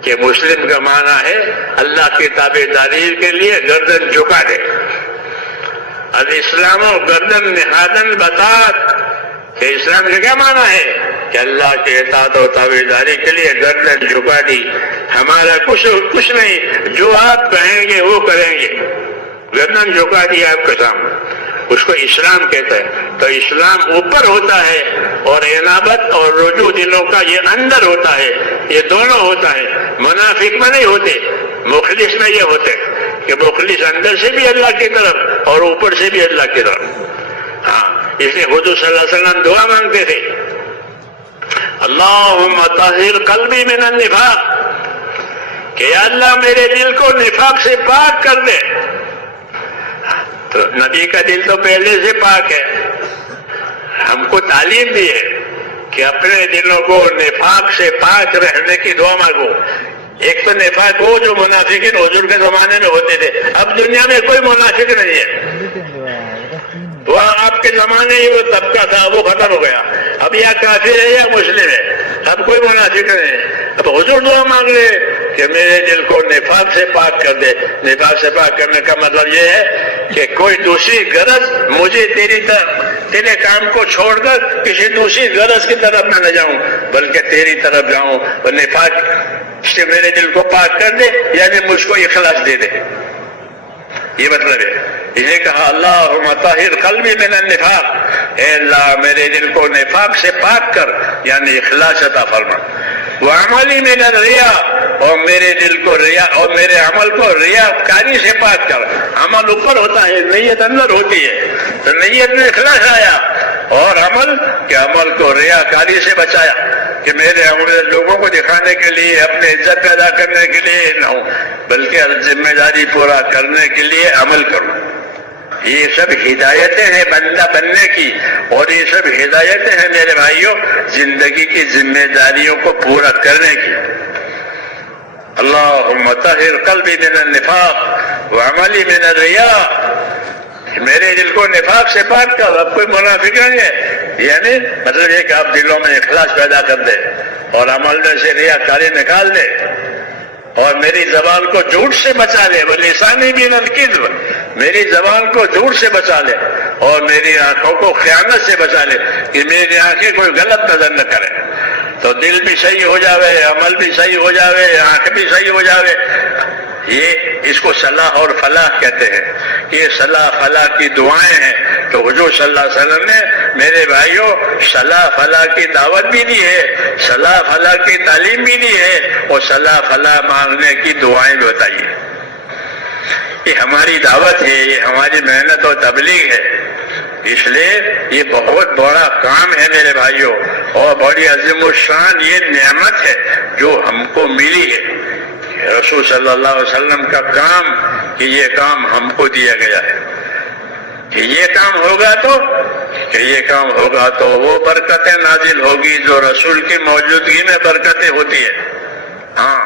کہ مسلم کا معنی ہے اللہ کی تابعداری کے لیے گردن جھکا دے۔ الاسلام و گردن نہادن بطاعت، کہ اسلام کا کیا معنی ہے؟ کہ اللہ کے اطاعت و تابعداری کے لیے گردن جھکا دی، ہمارا کچھ نہیں، جو آپ کہیں گے وہ کریں گے، گردن جھکا دی آپ کے سامنے، اس کو اسلام کہتا ہے۔ تو اسلام اوپر ہوتا ہے اور انابت اور رجوع دلوں کا یہ اندر ہوتا ہے، یہ دونوں ہوتا ہے۔ منافق میں نہیں ہوتے، مخلص میں یہ ہوتے کہ مخلص اندر سے بھی اللہ کی طرف اور اوپر سے بھی اللہ کی طرف، ہاں۔ اس لیے حضور صلی اللہ علیہ وسلم دعا مانگتے تھے، اللہم طہر قلبی من النفاق، کہ یا اللہ میرے دل کو نفاق سے پاک کر دے۔ تو نبی کا دل تو پہلے سے پاک ہے، ہم کو تعلیم دی ہے کہ اپنے دلوں کو نفاق سے پاک رہنے کی دعا مانگو۔ ایک تو نفاق وہ جو منافقین حضور کے زمانے میں ہوتے تھے، اب دنیا میں کوئی منافق نہیں ہے، وہ آپ کے زمانے ہی وہ طبقہ تھا وہ ختم ہو گیا، اب یا کافر ہے یا مسلم ہے، اب کوئی منافق نہیں ہے۔ اب حضور دعا مانگ لے کہ میرے دل کو نفاق سے پاک کر دے۔ نفاق سے پاک کرنے کا مطلب یہ ہے کہ کوئی دوسری غرض مجھے تیری طرف تیرے کام کو چھوڑ کر کسی دوسری غرض کی طرف نہ جاؤں بلکہ تیری طرف جاؤں، اور نفاق سے میرے دل کو پاک کر دے، یعنی مجھ کو اخلاص دے دے، یہ مطلب ہے۔ یہ کہا اللہم طہر قلبی من النفاق، اے اللہ میرے دل کو نفاق سے پاک کر، یعنی اخلاص عطا فرما، وعملی من الریا، اور میرے دل کو ریا اور میرے عمل کو ریاکاری سے پاک کر۔ عمل اوپر ہوتا ہے، نیت اندر ہوتی ہے، تو نیت میں اخلاص آیا، اور عمل کہ عمل کو ریاکاری سے بچایا کہ میرے عمل لوگوں کو دکھانے کے لیے، اپنے عزت پیدا کرنے کے لیے نہ ہو بلکہ ذمہ داری پورا کرنے کے لیے عمل کروں۔ یہ سب ہدایتیں ہیں بندہ بننے کی، اور یہ سب ہدایتیں ہیں میرے بھائیوں زندگی کی ذمہ داریوں کو پورا کرنے کی۔ اللہم طہر قلبی من النفاق وعملی من الریا، میرے دل کو نفاق سے پاک کر۔ اب کوئی منافق نہیں ہے، یعنی مطلب یہ کہ آپ دلوں میں اخلاص پیدا کر دے اور عمل میں سے ریاکاری نکال دے، اور میری زبان کو جھوٹ سے بچا لے، وَلِسَانِي مِنَ الْكِذْبِ، میری زبان کو جھوٹ سے بچا لے، اور میری آنکھوں کو خیانت سے بچا لے کہ میری آنکھیں کوئی غلط نظر نہ کرے، تو دل بھی صحیح ہو جاوے، عمل بھی صحیح ہو جاوے، آنکھ بھی صحیح ہو جاوے۔ یہ اس کو صلاح اور فلاح کہتے ہیں، یہ صلاح فلاح کی دعائیں ہیں۔ تو حضور صلی اللہ علیہ وسلم نے میرے بھائیوں صلاح فلاح کی دعوت بھی دی ہے، صلاح فلاح کی تعلیم بھی دی ہے، اور صلاح فلاح مانگنے کی دعائیں بھی بتائی ہیں۔ یہ ہماری دعوت ہے، یہ ہماری محنت اور تبلیغ ہے، اس لیے یہ بہت بڑا کام ہے میرے بھائیوں، اور بڑی عظیم الشان یہ نعمت ہے جو ہم کو ملی ہے، رسول صلی اللہ علیہ وسلم کا کام کہ یہ کام ہم کو دیا گیا ہے کہ یہ کام ہوگا تو وہ برکتیں نازل ہوگی جو رسول کی موجودگی میں برکتیں ہوتی ہے۔ ہاں،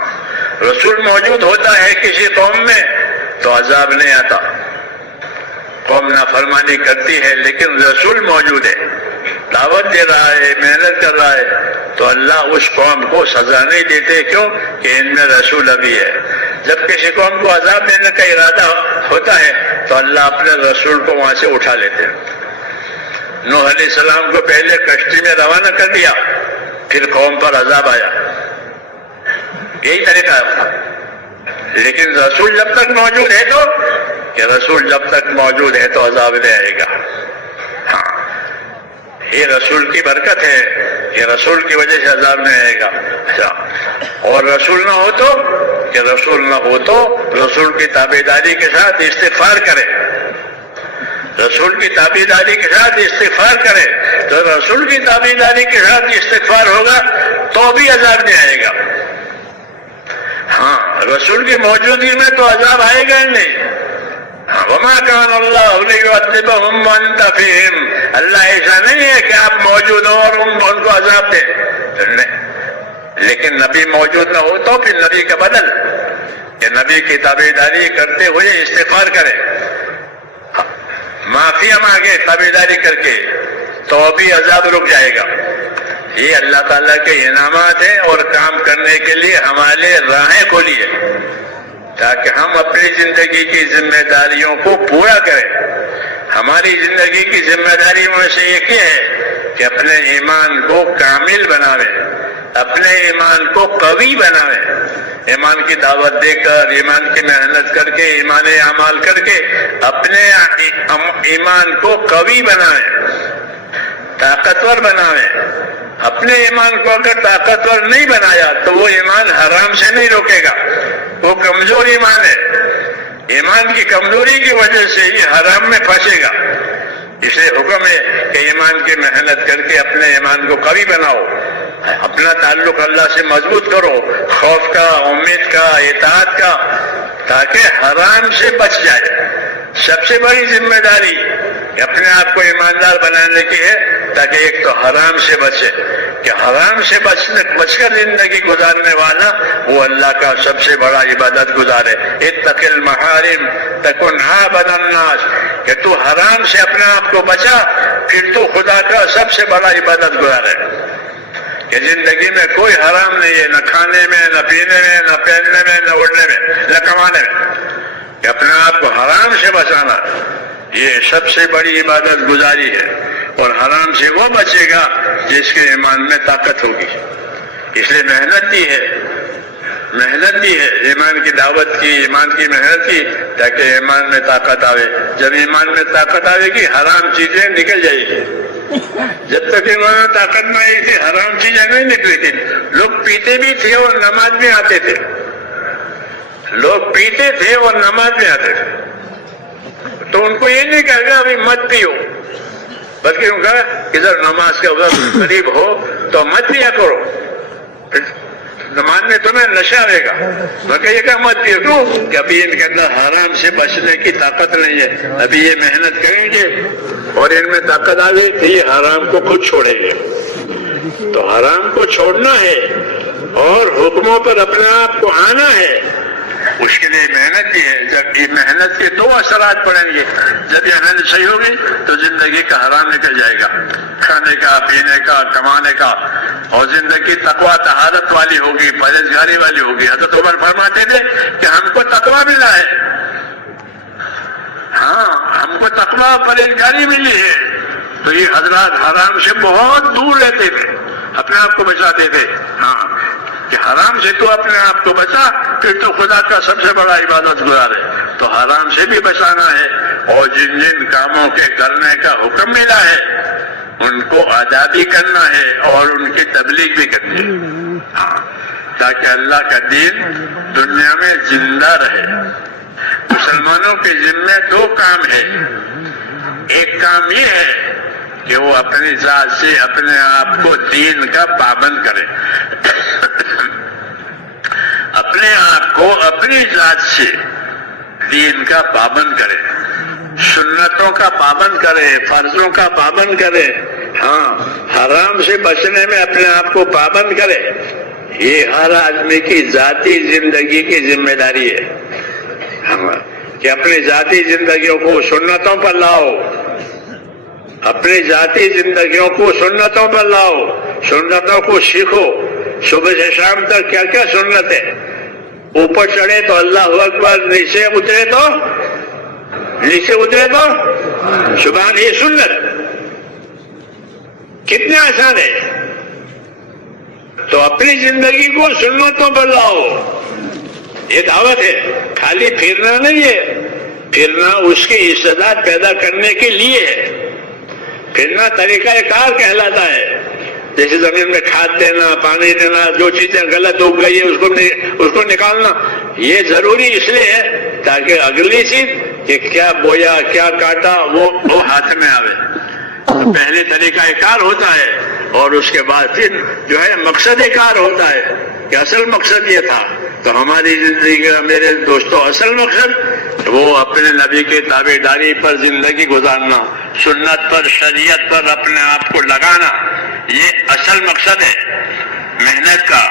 رسول موجود ہوتا ہے کسی قوم میں تو عذاب نہیں آتا، قوم نافرمانی کرتی ہے، لیکن رسول موجود ہے، دعوت دے رہا ہے، محنت کر رہا ہے، تو اللہ اس قوم کو سزا نہیں دیتے، کیوں کہ ان میں رسول ابھی ہے۔ جب کسی قوم کو عذاب دینے کا ارادہ ہوتا ہے تو اللہ اپنے رسول کو وہاں سے اٹھا لیتے ہیں۔ نوح علیہ السلام کو پہلے کشتی میں روانہ کر دیا، پھر قوم پر عذاب آیا، یہی طریقہ ہے۔ لیکن رسول جب تک موجود ہے تو کہ رسول جب تک موجود ہے تو عذاب نہیں آئے گا۔ ہاں، یہ رسول کی برکت ہے، یہ رسول کی وجہ سے عذاب نہیں آئے گا۔ اچھا، اور رسول نہ ہو تو کہ رسول نہ ہو تو رسول کی تابعداری کے ساتھ استغفار کرے، رسول کی تابعداری کے ساتھ استغفار کرے، تو رسول کی تابعداری کے ساتھ استغفار ہوگا تو بھی عذاب نہیں آئے گا۔ ہاں، رسول کی موجودگی میں تو عذاب آئے گا ہی نہیں۔ وما كان الله ليعذبهم وانت فيهم، اللہ ایسا نہیں ہے کہ آپ موجود ہو اور ان کو عذاب دیں، لیکن نبی موجود نہ ہو تو پھر نبی کا بدل کہ نبی کی تابعداری کرتے ہوئے استغفار کرے، معافی مانگے تابعداری کر کے، تو بھی عذاب رک جائے گا۔ یہ اللہ تعالیٰ کے انعامات ہیں، اور کام کرنے کے لیے ہمارے راہیں کھولی ہے تاکہ ہم اپنی زندگی کی ذمہ داریوں کو پورا کریں۔ ہماری زندگی کی ذمہ داریوں میں سے ایک یہ ہے کہ اپنے ایمان کو کامل بناویں، اپنے ایمان کو قوی بناویں، ایمان کی دعوت دے کر، ایمان کی محنت کر کے، ایمان اعمال کر کے اپنے ایمان کو قوی بناویں، طاقتور بناویں۔ اپنے ایمان کو اگر طاقتور نہیں بنایا تو وہ ایمان حرام سے نہیں روکے گا، وہ کمزور ایمان ہے، ایمان کی کمزوری کی وجہ سے یہ حرام میں پھنسے گا۔ اسے حکم ہے کہ ایمان کی محنت کر کے اپنے ایمان کو قوی بناؤ، اپنا تعلق اللہ سے مضبوط کرو، خوف کا، امید کا، اطاعت کا، تاکہ حرام سے بچ جائے۔ سب سے بڑی ذمہ داری اپنے آپ کو ایماندار بنانے کی ہے تاکہ ایک تو حرام سے بچے، کہ حرام سے بچ کر زندگی گزارنے والا وہ اللہ کا سب سے بڑا عبادت گزار ہے۔ اتق المحارم تکن عابد الناس، کہ تو حرام سے اپنے آپ کو بچا، پھر تو خدا کا سب سے بڑا عبادت گزار ہے۔ کہ زندگی میں کوئی حرام نہیں ہے، نہ کھانے میں، نہ پینے میں، نہ پہننے میں، نہ اڑنے میں، نہ کمانے میں، کہ اپنے آپ کو حرام سے بچانا، یہ سب سے بڑی عبادت گزاری ہے، اور حرام سے وہ بچے گا جس کے ایمان میں طاقت ہوگی. اس لیے محنت بھی ہے ایمان کی دعوت کی، ایمان کی محنت کی، تاکہ ایمان میں طاقت آوے. جب ایمان میں طاقت آئے گی حرام چیزیں نکل جائے گی. جب تک ایمان میں طاقت نہ آئی تھی حرام چیزیں نہیں نکلی تھی. لوگ پیتے بھی تھے اور نماز میں آتے تھے، لوگ پیتے تھے اور نماز میں آتے تھے. تو ان کو یہ نہیں کہا گا ابھی مت پیو، بلکہ ان کا ادھر نماز کا وقت قریب ہو تو مت پیا کرو، نماز میں تمہیں نشہ آئے گا. بلکہ یہ کہ مت پیو، کیوں کہ ابھی ان کے اندر حرام سے بچنے کی طاقت نہیں ہے. ابھی یہ محنت کریں گے اور ان میں طاقت آ گئی تو یہ حرام کو خود چھوڑیں گے. تو حرام کو چھوڑنا ہے اور حکموں پر اپنے آپ کو آنا ہے، اس کے لیے محنت بھی ہے. جب یہ محنت کے دو اثرات پڑیں گے، جب یہ محنت صحیح ہوگی تو زندگی کا حرام نکل جائے گا، کھانے کا، پینے کا، کمانے کا، اور زندگی تقویٰ طہارت والی ہوگی، پرہیزگاری والی ہوگی. حضرت عمر فرماتے تھے کہ ہم کو تقویٰ ملا ہے، ہاں ہم کو تقویٰ پرہیزگاری ملی ہے. تو یہ حضرات حرام سے بہت دور رہتے تھے، اپنے آپ کو بچاتے تھے. ہاں کہ حرام سے تو اپنے آپ کو بچا، پھر تو خدا کا سب سے بڑا عبادت گزار ہے. تو حرام سے بھی بچانا ہے، اور جن جن کاموں کے کرنے کا حکم ملا ہے ان کو ادا بھی کرنا ہے اور ان کی تبلیغ بھی کرنی ہے. ہاں تاکہ اللہ کا دین دنیا میں زندہ رہے. مسلمانوں کے ذمے دو کام ہے. ایک کام یہ ہے کہ وہ اپنی ذات سے اپنے آپ کو دین کا پابند کرے، اپنے آپ کو اپنی ذات سے دین کا پابند کرے، سنتوں کا پابند کرے، فرضوں کا پابند کرے. ہاں حرام سے بچنے میں اپنے آپ کو پابند کرے. یہ ہر آدمی کی ذاتی زندگی کی ذمہ داری ہے کہ اپنی ذاتی زندگیوں کو سنتوں پر لاؤ، اپنی ذاتی زندگیوں کو سنتوں پر لاؤ، سنتوں کو سیکھو. صبح سے شام تک کیا کیا سنت ہے. اوپر چڑھے تو اللہ اکبر، نیچے اترے تو سبحان. یہ سنت کتنے آسان ہے. تو اپنی زندگی کو سنتوں پر لاؤ. یہ دعوت ہے، خالی پھرنا نہیں ہے. پھرنا اس کی استعداد پیدا کرنے کے لیے ہے. پھرنا طریقہ کار کہلاتا ہے. جیسے زمین میں کھاد دینا، پانی دینا، جو چیزیں غلط اگ گئی ہے اس کو نکالنا، یہ ضروری اس لیے ہے تاکہ اگلی چیز کہ کیا بویا کیا کاٹا وہ ہاتھ میں آوے. تو پہلے طریقہ کار ہوتا ہے اور اس کے بعد پھر جو ہے مقصد کار ہوتا ہے کہ اصل مقصد یہ تھا. تو ہماری زندگی کا میرے دوستوں اصل مقصد وہ اپنے نبی کی تابع داری پر زندگی گزارنا، سنت پر، شریعت پر اپنے آپ کو لگانا، یہ اصل مقصد ہے محنت کا.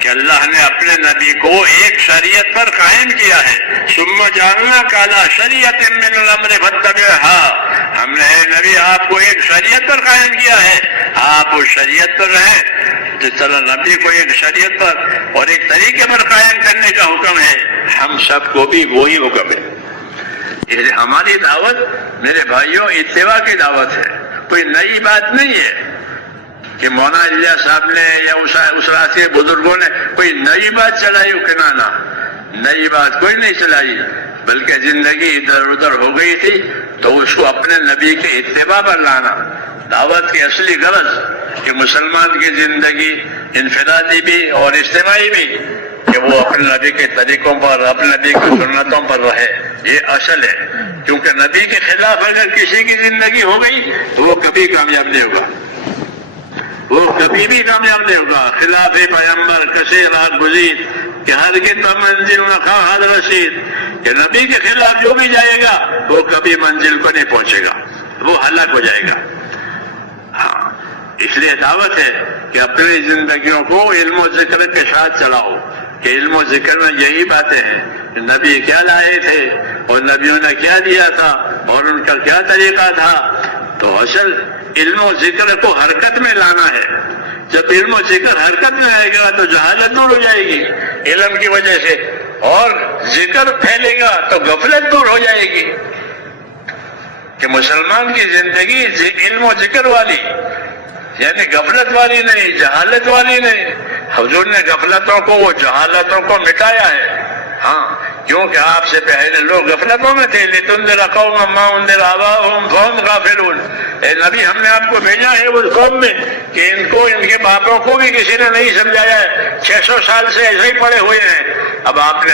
کہ اللہ نے اپنے نبی کو ایک شریعت پر قائم کیا ہے. ثم جعلنا کالا شریعت من الامر فاتبعها. ہم نے نبی آپ کو ایک شریعت پر قائم کیا ہے، آپ اس شریعت پر رہیں. جس طرح نبی کو ایک شریعت پر اور ایک طریقے پر قائم کرنے کا حکم ہے، ہم سب کو بھی وہی حکم ہے. اس لیے ہماری دعوت میرے بھائیوں اتباع کی دعوت ہے، کوئی نئی بات نہیں ہے کہ مولانا الیاس صاحب نے یا اس راہ کے بزرگوں نے کوئی نئی بات چلائی ہو. کنانا نئی بات کوئی نہیں چلائی، بلکہ زندگی ادھر ادھر ہو گئی تھی تو اس کو اپنے نبی کے اتباع پر لانا. دعوت کی اصلی غرض کہ مسلمان کی زندگی انفرادی بھی اور اجتماعی بھی کہ وہ اپنے نبی کے طریقوں پر، اپنے نبی کی سنتوں پر رہے. یہ اصل ہے، کیونکہ نبی کے خلاف اگر کسی کی زندگی ہو گئی تو وہ کبھی کامیاب نہیں ہوگا، وہ کبھی بھی کامیاب نہیں ہوگا. خلاف پیغمبر کسی راہ گزید کہ ہرگز منزل نہ خواہد رسید. کہ نبی کے خلاف جو بھی جائے گا وہ کبھی منزل کو نہیں پہنچے گا، وہ ہلاک ہو جائے گا. ہاں اس لیے دعوت ہے کہ اپنی زندگیوں کو علم و ذکر کے ساتھ چلاؤ. کہ علم و ذکر میں یہی باتیں ہیں کہ نبی کیا لائے تھے اور نبیوں نے کیا دیا تھا اور ان کا کیا طریقہ تھا. تو اصل علم و ذکر کو حرکت میں لانا ہے. جب علم و ذکر حرکت میں آئے گا تو جہالت دور ہو جائے گی علم کی وجہ سے، اور ذکر پھیلے گا تو غفلت دور ہو جائے گی. کہ مسلمان کی زندگی علم و ذکر والی، یعنی غفلت والی نہیں، جہالت والی نہیں۔ حضور نے غفلتوں کو، وہ جہالتوں کو مٹایا ہے۔ ہاں، کیونکہ آپ سے پہلے لوگ غفلتوں میں تھے۔ لِتُنذِرَ قَوْمًا مَّا أُنذِرَ آبَاؤُهُمْ فَهُمْ غَافِلُونَ۔ اے نبی، ہم نے آپ کو بھیجا ہے اس قوم میں کہ ان کو، ان کے باپوں کو بھی کسی نے نہیں سمجھایا ہے، 600 سال سے ایسے ہی پڑے ہوئے ہیں۔ اب آپ نے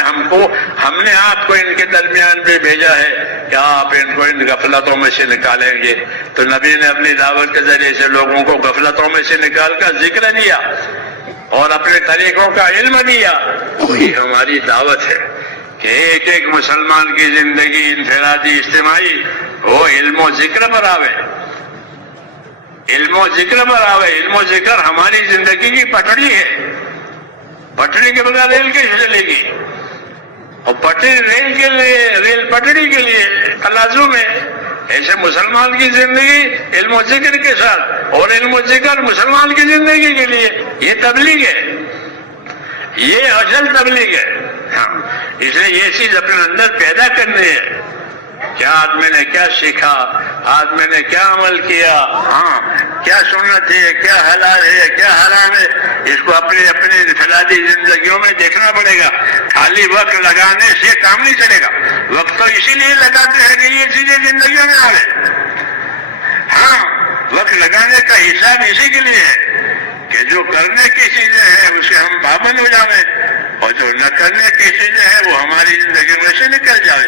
ہم نے آپ کو ان کے درمیان بھی بھیجا ہے کہ آپ ان کو ان غفلتوں میں سے نکالیں گے۔ تو نبی نے اپنی دعوت کے ذریعے سے لوگوں کو غفلتوں میں سے نکال کر ذکر دیا اور اپنے طریقوں کا علم دیا۔ وہی ہماری دعوت ہے کہ ایک ایک مسلمان کی زندگی انفرادی، اجتماعی، وہ علم و ذکر پر آوے، علم و ذکر پر آوے۔ علم و ذکر ہماری زندگی کی پٹڑی ہے۔ پٹڑی کے بغیر ریل کیسے چلے گی؟ اور پٹڑی ریل کے لیے، ریل پٹڑی کے لیے تلازم ہے۔ ایسے مسلمان کی زندگی علم و ذکر کے ساتھ، اور علم و ذکر مسلمان کی زندگی کے لیے، یہ تبلیغ ہے، یہ اصل تبلیغ ہے۔ ہاں، اس لیے یہ چیز اپنے اندر پیدا کرنی ہے کہ آدمی نے کیا سیکھا، آدمی نے کیا عمل کیا، ہاں کیا سنت ہے، کیا حلال ہے، کیا حرام ہے، اس کو اپنی انفرادی زندگیوں میں دیکھنا پڑے گا۔ خالی وقت لگانے سے کام نہیں چلے گا۔ وقت تو اسی لیے لگاتے ہیں کہ یہ چیزیں زندگیوں میں آئے۔ ہاں، وقت لگانے کا حساب اسی کے لیے ہے کہ جو کرنے کی چیزیں ہیں اسے ہم پابند ہو جائیں، اور جو نہ کرنے کی چیزیں ہیں وہ ہماری زندگی میں سے نکل جائے۔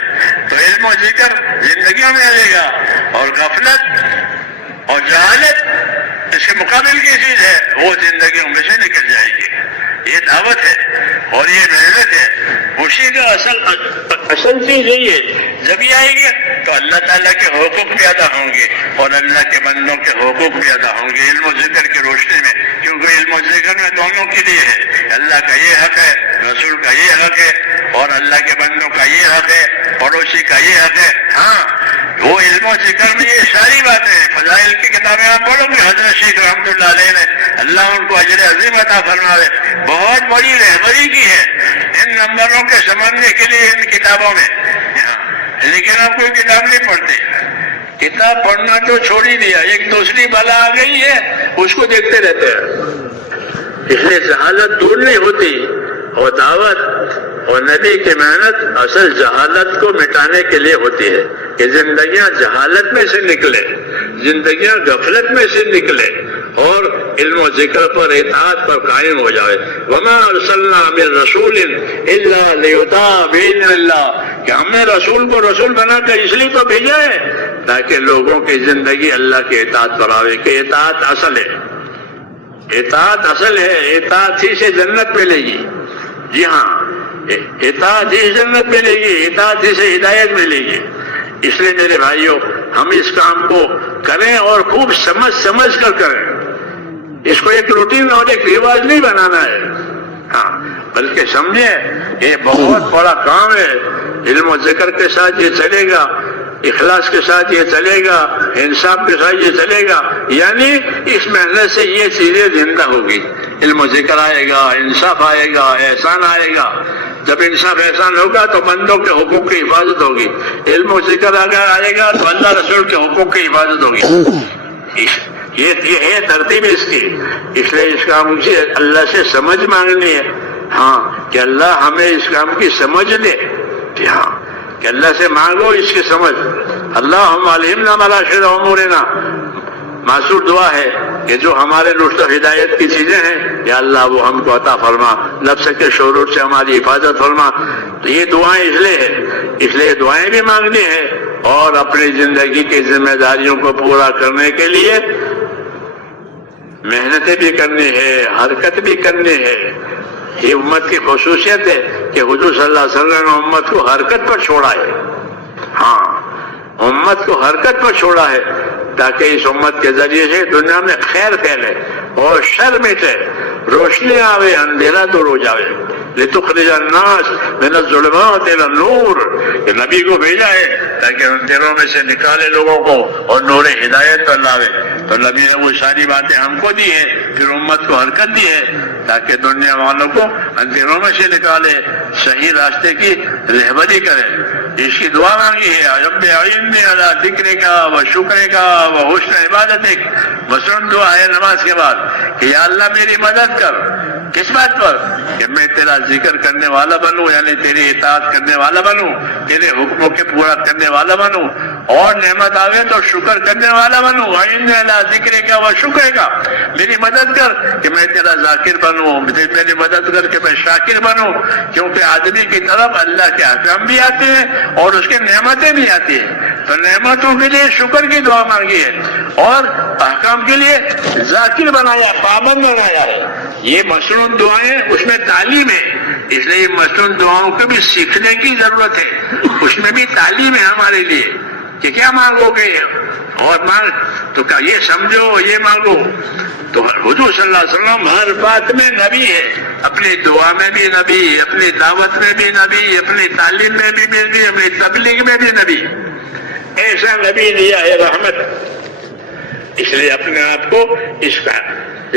تو علم و ذکر زندگیوں میں آئے گا، اور غفلت اور جہالت اس کے مقابل کی چیز ہے، وہ زندگیوں میں سے نکل جائے گی۔ یہ دعوت ہے اور یہ محنت ہے، اسی کا اصل چیز یہی ہے۔ جب یہ آئے گی تو اللہ تعالیٰ کے حقوق بھی ادا ہوں گے اور اللہ کے بندوں کے حقوق بھی ادا ہوں گے علم و ذکر کی روشنی میں، کیونکہ علم و ذکر میں دونوں کے لیے ہے۔ اللہ کا یہ حق ہے، رسول کا یہ حق ہے، اور اللہ کے بندوں کا یہ حق ہے، پڑوسی کا یہ حق ہے۔ ہاں، وہ علم و ذکر میں یہ ساری باتیں ہیں۔ فضائل کی کتابیں آپ پڑھو گے، حضرت شیخ رحمۃ اللہ علیہ نے، اللہ ان کو اجر عظیم عطا فرماوے، بہت بڑی رہبری کی ہے ان نمبروں کے سمجھنے کے لیے ان کتابوں میں۔ لیکن آپ کوئی کتاب نہیں پڑھتے، کتاب پڑھنا تو چھوڑ ہی دیا، ایک دوسری بلا آ گئی ہے اس کو دیکھتے رہتے ہیں۔ اس لیے جہالت دور نہیں ہوتی، اور دعوت اور نبی کی محنت اصل جہالت کو مٹانے کے لیے ہوتی ہے کہ زندگیاں جہالت میں سے نکلے، زندگیاں غفلت میں سے نکلے، اور علم و ذکر پر، اطاعت پر قائم ہو جائے۔ وما ارسلنا من رسول الا لیطاع باذن اللہ، کہ ہم نے رسول کو رسول بنا کر اس لیے تو بھیجا ہے تاکہ لوگوں کی زندگی اللہ کے اطاعت پر آوے، کہ اطاعت اصل ہے، اطاعت اصل ہے، اطاعت ہی سے جنت ملے گی۔ جی ہاں، اطاعت ہی سے جنت ملے گی، اطاعت ہی سے ہدایت ملے گی۔ اس لیے میرے بھائیوں، ہم اس کام کو کریں اور خوب سمجھ کر کریں۔ اس کو ایک روٹین اور ایک رواج نہیں بنانا ہے، ہاں، بلکہ سمجھیں یہ بہت بڑا کام ہے۔ علم و ذکر کے ساتھ یہ چلے گا، اخلاص کے ساتھ یہ چلے گا، انصاف کے ساتھ یہ چلے گا، یعنی اس محنت سے یہ چیزیں زندہ ہوگی۔ علم و ذکر آئے گا، انصاف آئے گا، احسان آئے گا۔ جب انصاف احسان ہوگا تو بندوں کے حقوق کی حفاظت ہوگی۔ علم و ذکر اگر آئے گا تو اللہ رسول کے حقوق کی حفاظت ہوگی۔ یہ ہے ترتیب اس کی۔ اس لیے اس کام سے اللہ سے سمجھ مانگنی ہے، ہاں، کہ اللہ ہمیں اس کام کی سمجھ دے، کہ ہاں، کہ اللہ سے مانگو اس کی سمجھ۔ اللہم علمنا ملاشر امورنا، معصور دعا ہے کہ جو ہمارے رشد و ہدایت کی چیزیں ہیں یا اللہ وہ ہم کو عطا فرما، نفس کے شرور سے ہماری حفاظت فرما۔ تو یہ دعائیں اس لیے دعائیں بھی مانگنی ہے، اور اپنی زندگی کی ذمہ داریوں کو پورا کرنے کے لیے محنتیں بھی کرنی ہے، حرکت بھی کرنی ہے۔ یہ امت کی خصوصیت ہے کہ حضور صلی اللہ علیہ وسلم نے امت کو حرکت پر چھوڑا ہے، ہاں، امت کو حرکت پر چھوڑا ہے تاکہ اس امت کے ذریعے سے دنیا میں خیر پھیلے اور شر مٹے، روشنی آوے، اندھیرا دور ہو جاوے۔ لتخرج الناس من الظلمات الى النور، کہ نبی کو بھیجا ہے تاکہ اندھیروں میں سے نکالے لوگوں کو اور نور ہدایت پر لاوے۔ تو نبی نے وہ ساری باتیں ہم کو دی ہیں، پھر امت کو حرکت دی ہے تاکہ دنیا والوں کو اندھیروں میں سے نکالے، صحیح راستے کی رہبری کرے۔ اس کی دعا مانگی ہے رب اعیننی علی ذکرک و شکرک و حسن عبادتک. مصنون دعا ہے نماز کے بعد کہ یا اللہ میری مدد کر. کس بات پر؟ کہ میں تیرا ذکر کرنے والا بنوں، یعنی تیری اطاعت کرنے والا بنوں، تیرے حکموں کے پورا کرنے والا بنوں، اور نعمت آوے تو شکر کرنے والا بنوں. اعیننی علی ذکرک و شکرک، میری مدد کر کہ میں تیرا ذاکر بنوں، میری مدد کر کہ میں شاکر بنوں. کیونکہ آدمی کی طرف اللہ کے احکام بھی آتے ہیں اور اس کے نعمتیں بھی آتی ہیں، تو نعمتوں کے لیے شکر کی دعا مانگی ہے اور احکام کے لیے ذاکر بنایا، پابند بنایا ہے. یہ مصنون دعائیں، اس میں تعلیم ہے، اس لیے مصنون دعاؤں کو بھی سیکھنے کی ضرورت ہے. اس میں بھی تعلیم ہے ہمارے لیے کہ کیا مانگو گے اور مانگ تو یہ سمجھو یہ مانگو. تو حضور صلی اللہ علیہ وسلم ہر بات میں نبی ہے، اپنی دعا میں بھی نبی، اپنی دعوت میں بھی نبی، اپنی تعلیم میں بھی نبی، اپنی تبلیغ میں بھی نبی. ایسا نبی دیا ہے رحمت. اس لیے اپنے آپ کو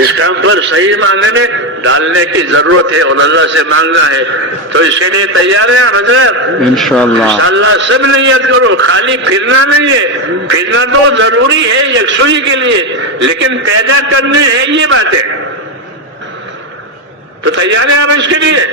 اس کام پر صحیح معنی میں ڈالنے کی ضرورت ہے اور اللہ سے مانگنا ہے. تو اس کے لیے تیار ہیں حضرت؟ انشاءاللہ سب نیت کرو. خالی پھرنا نہیں ہے، پھرنا تو ضروری ہے یکسوئی کے لیے، لیکن پیدا کرنے ہے یہ بات ہے. تو تیار ہیں آپ اس کے لیے؟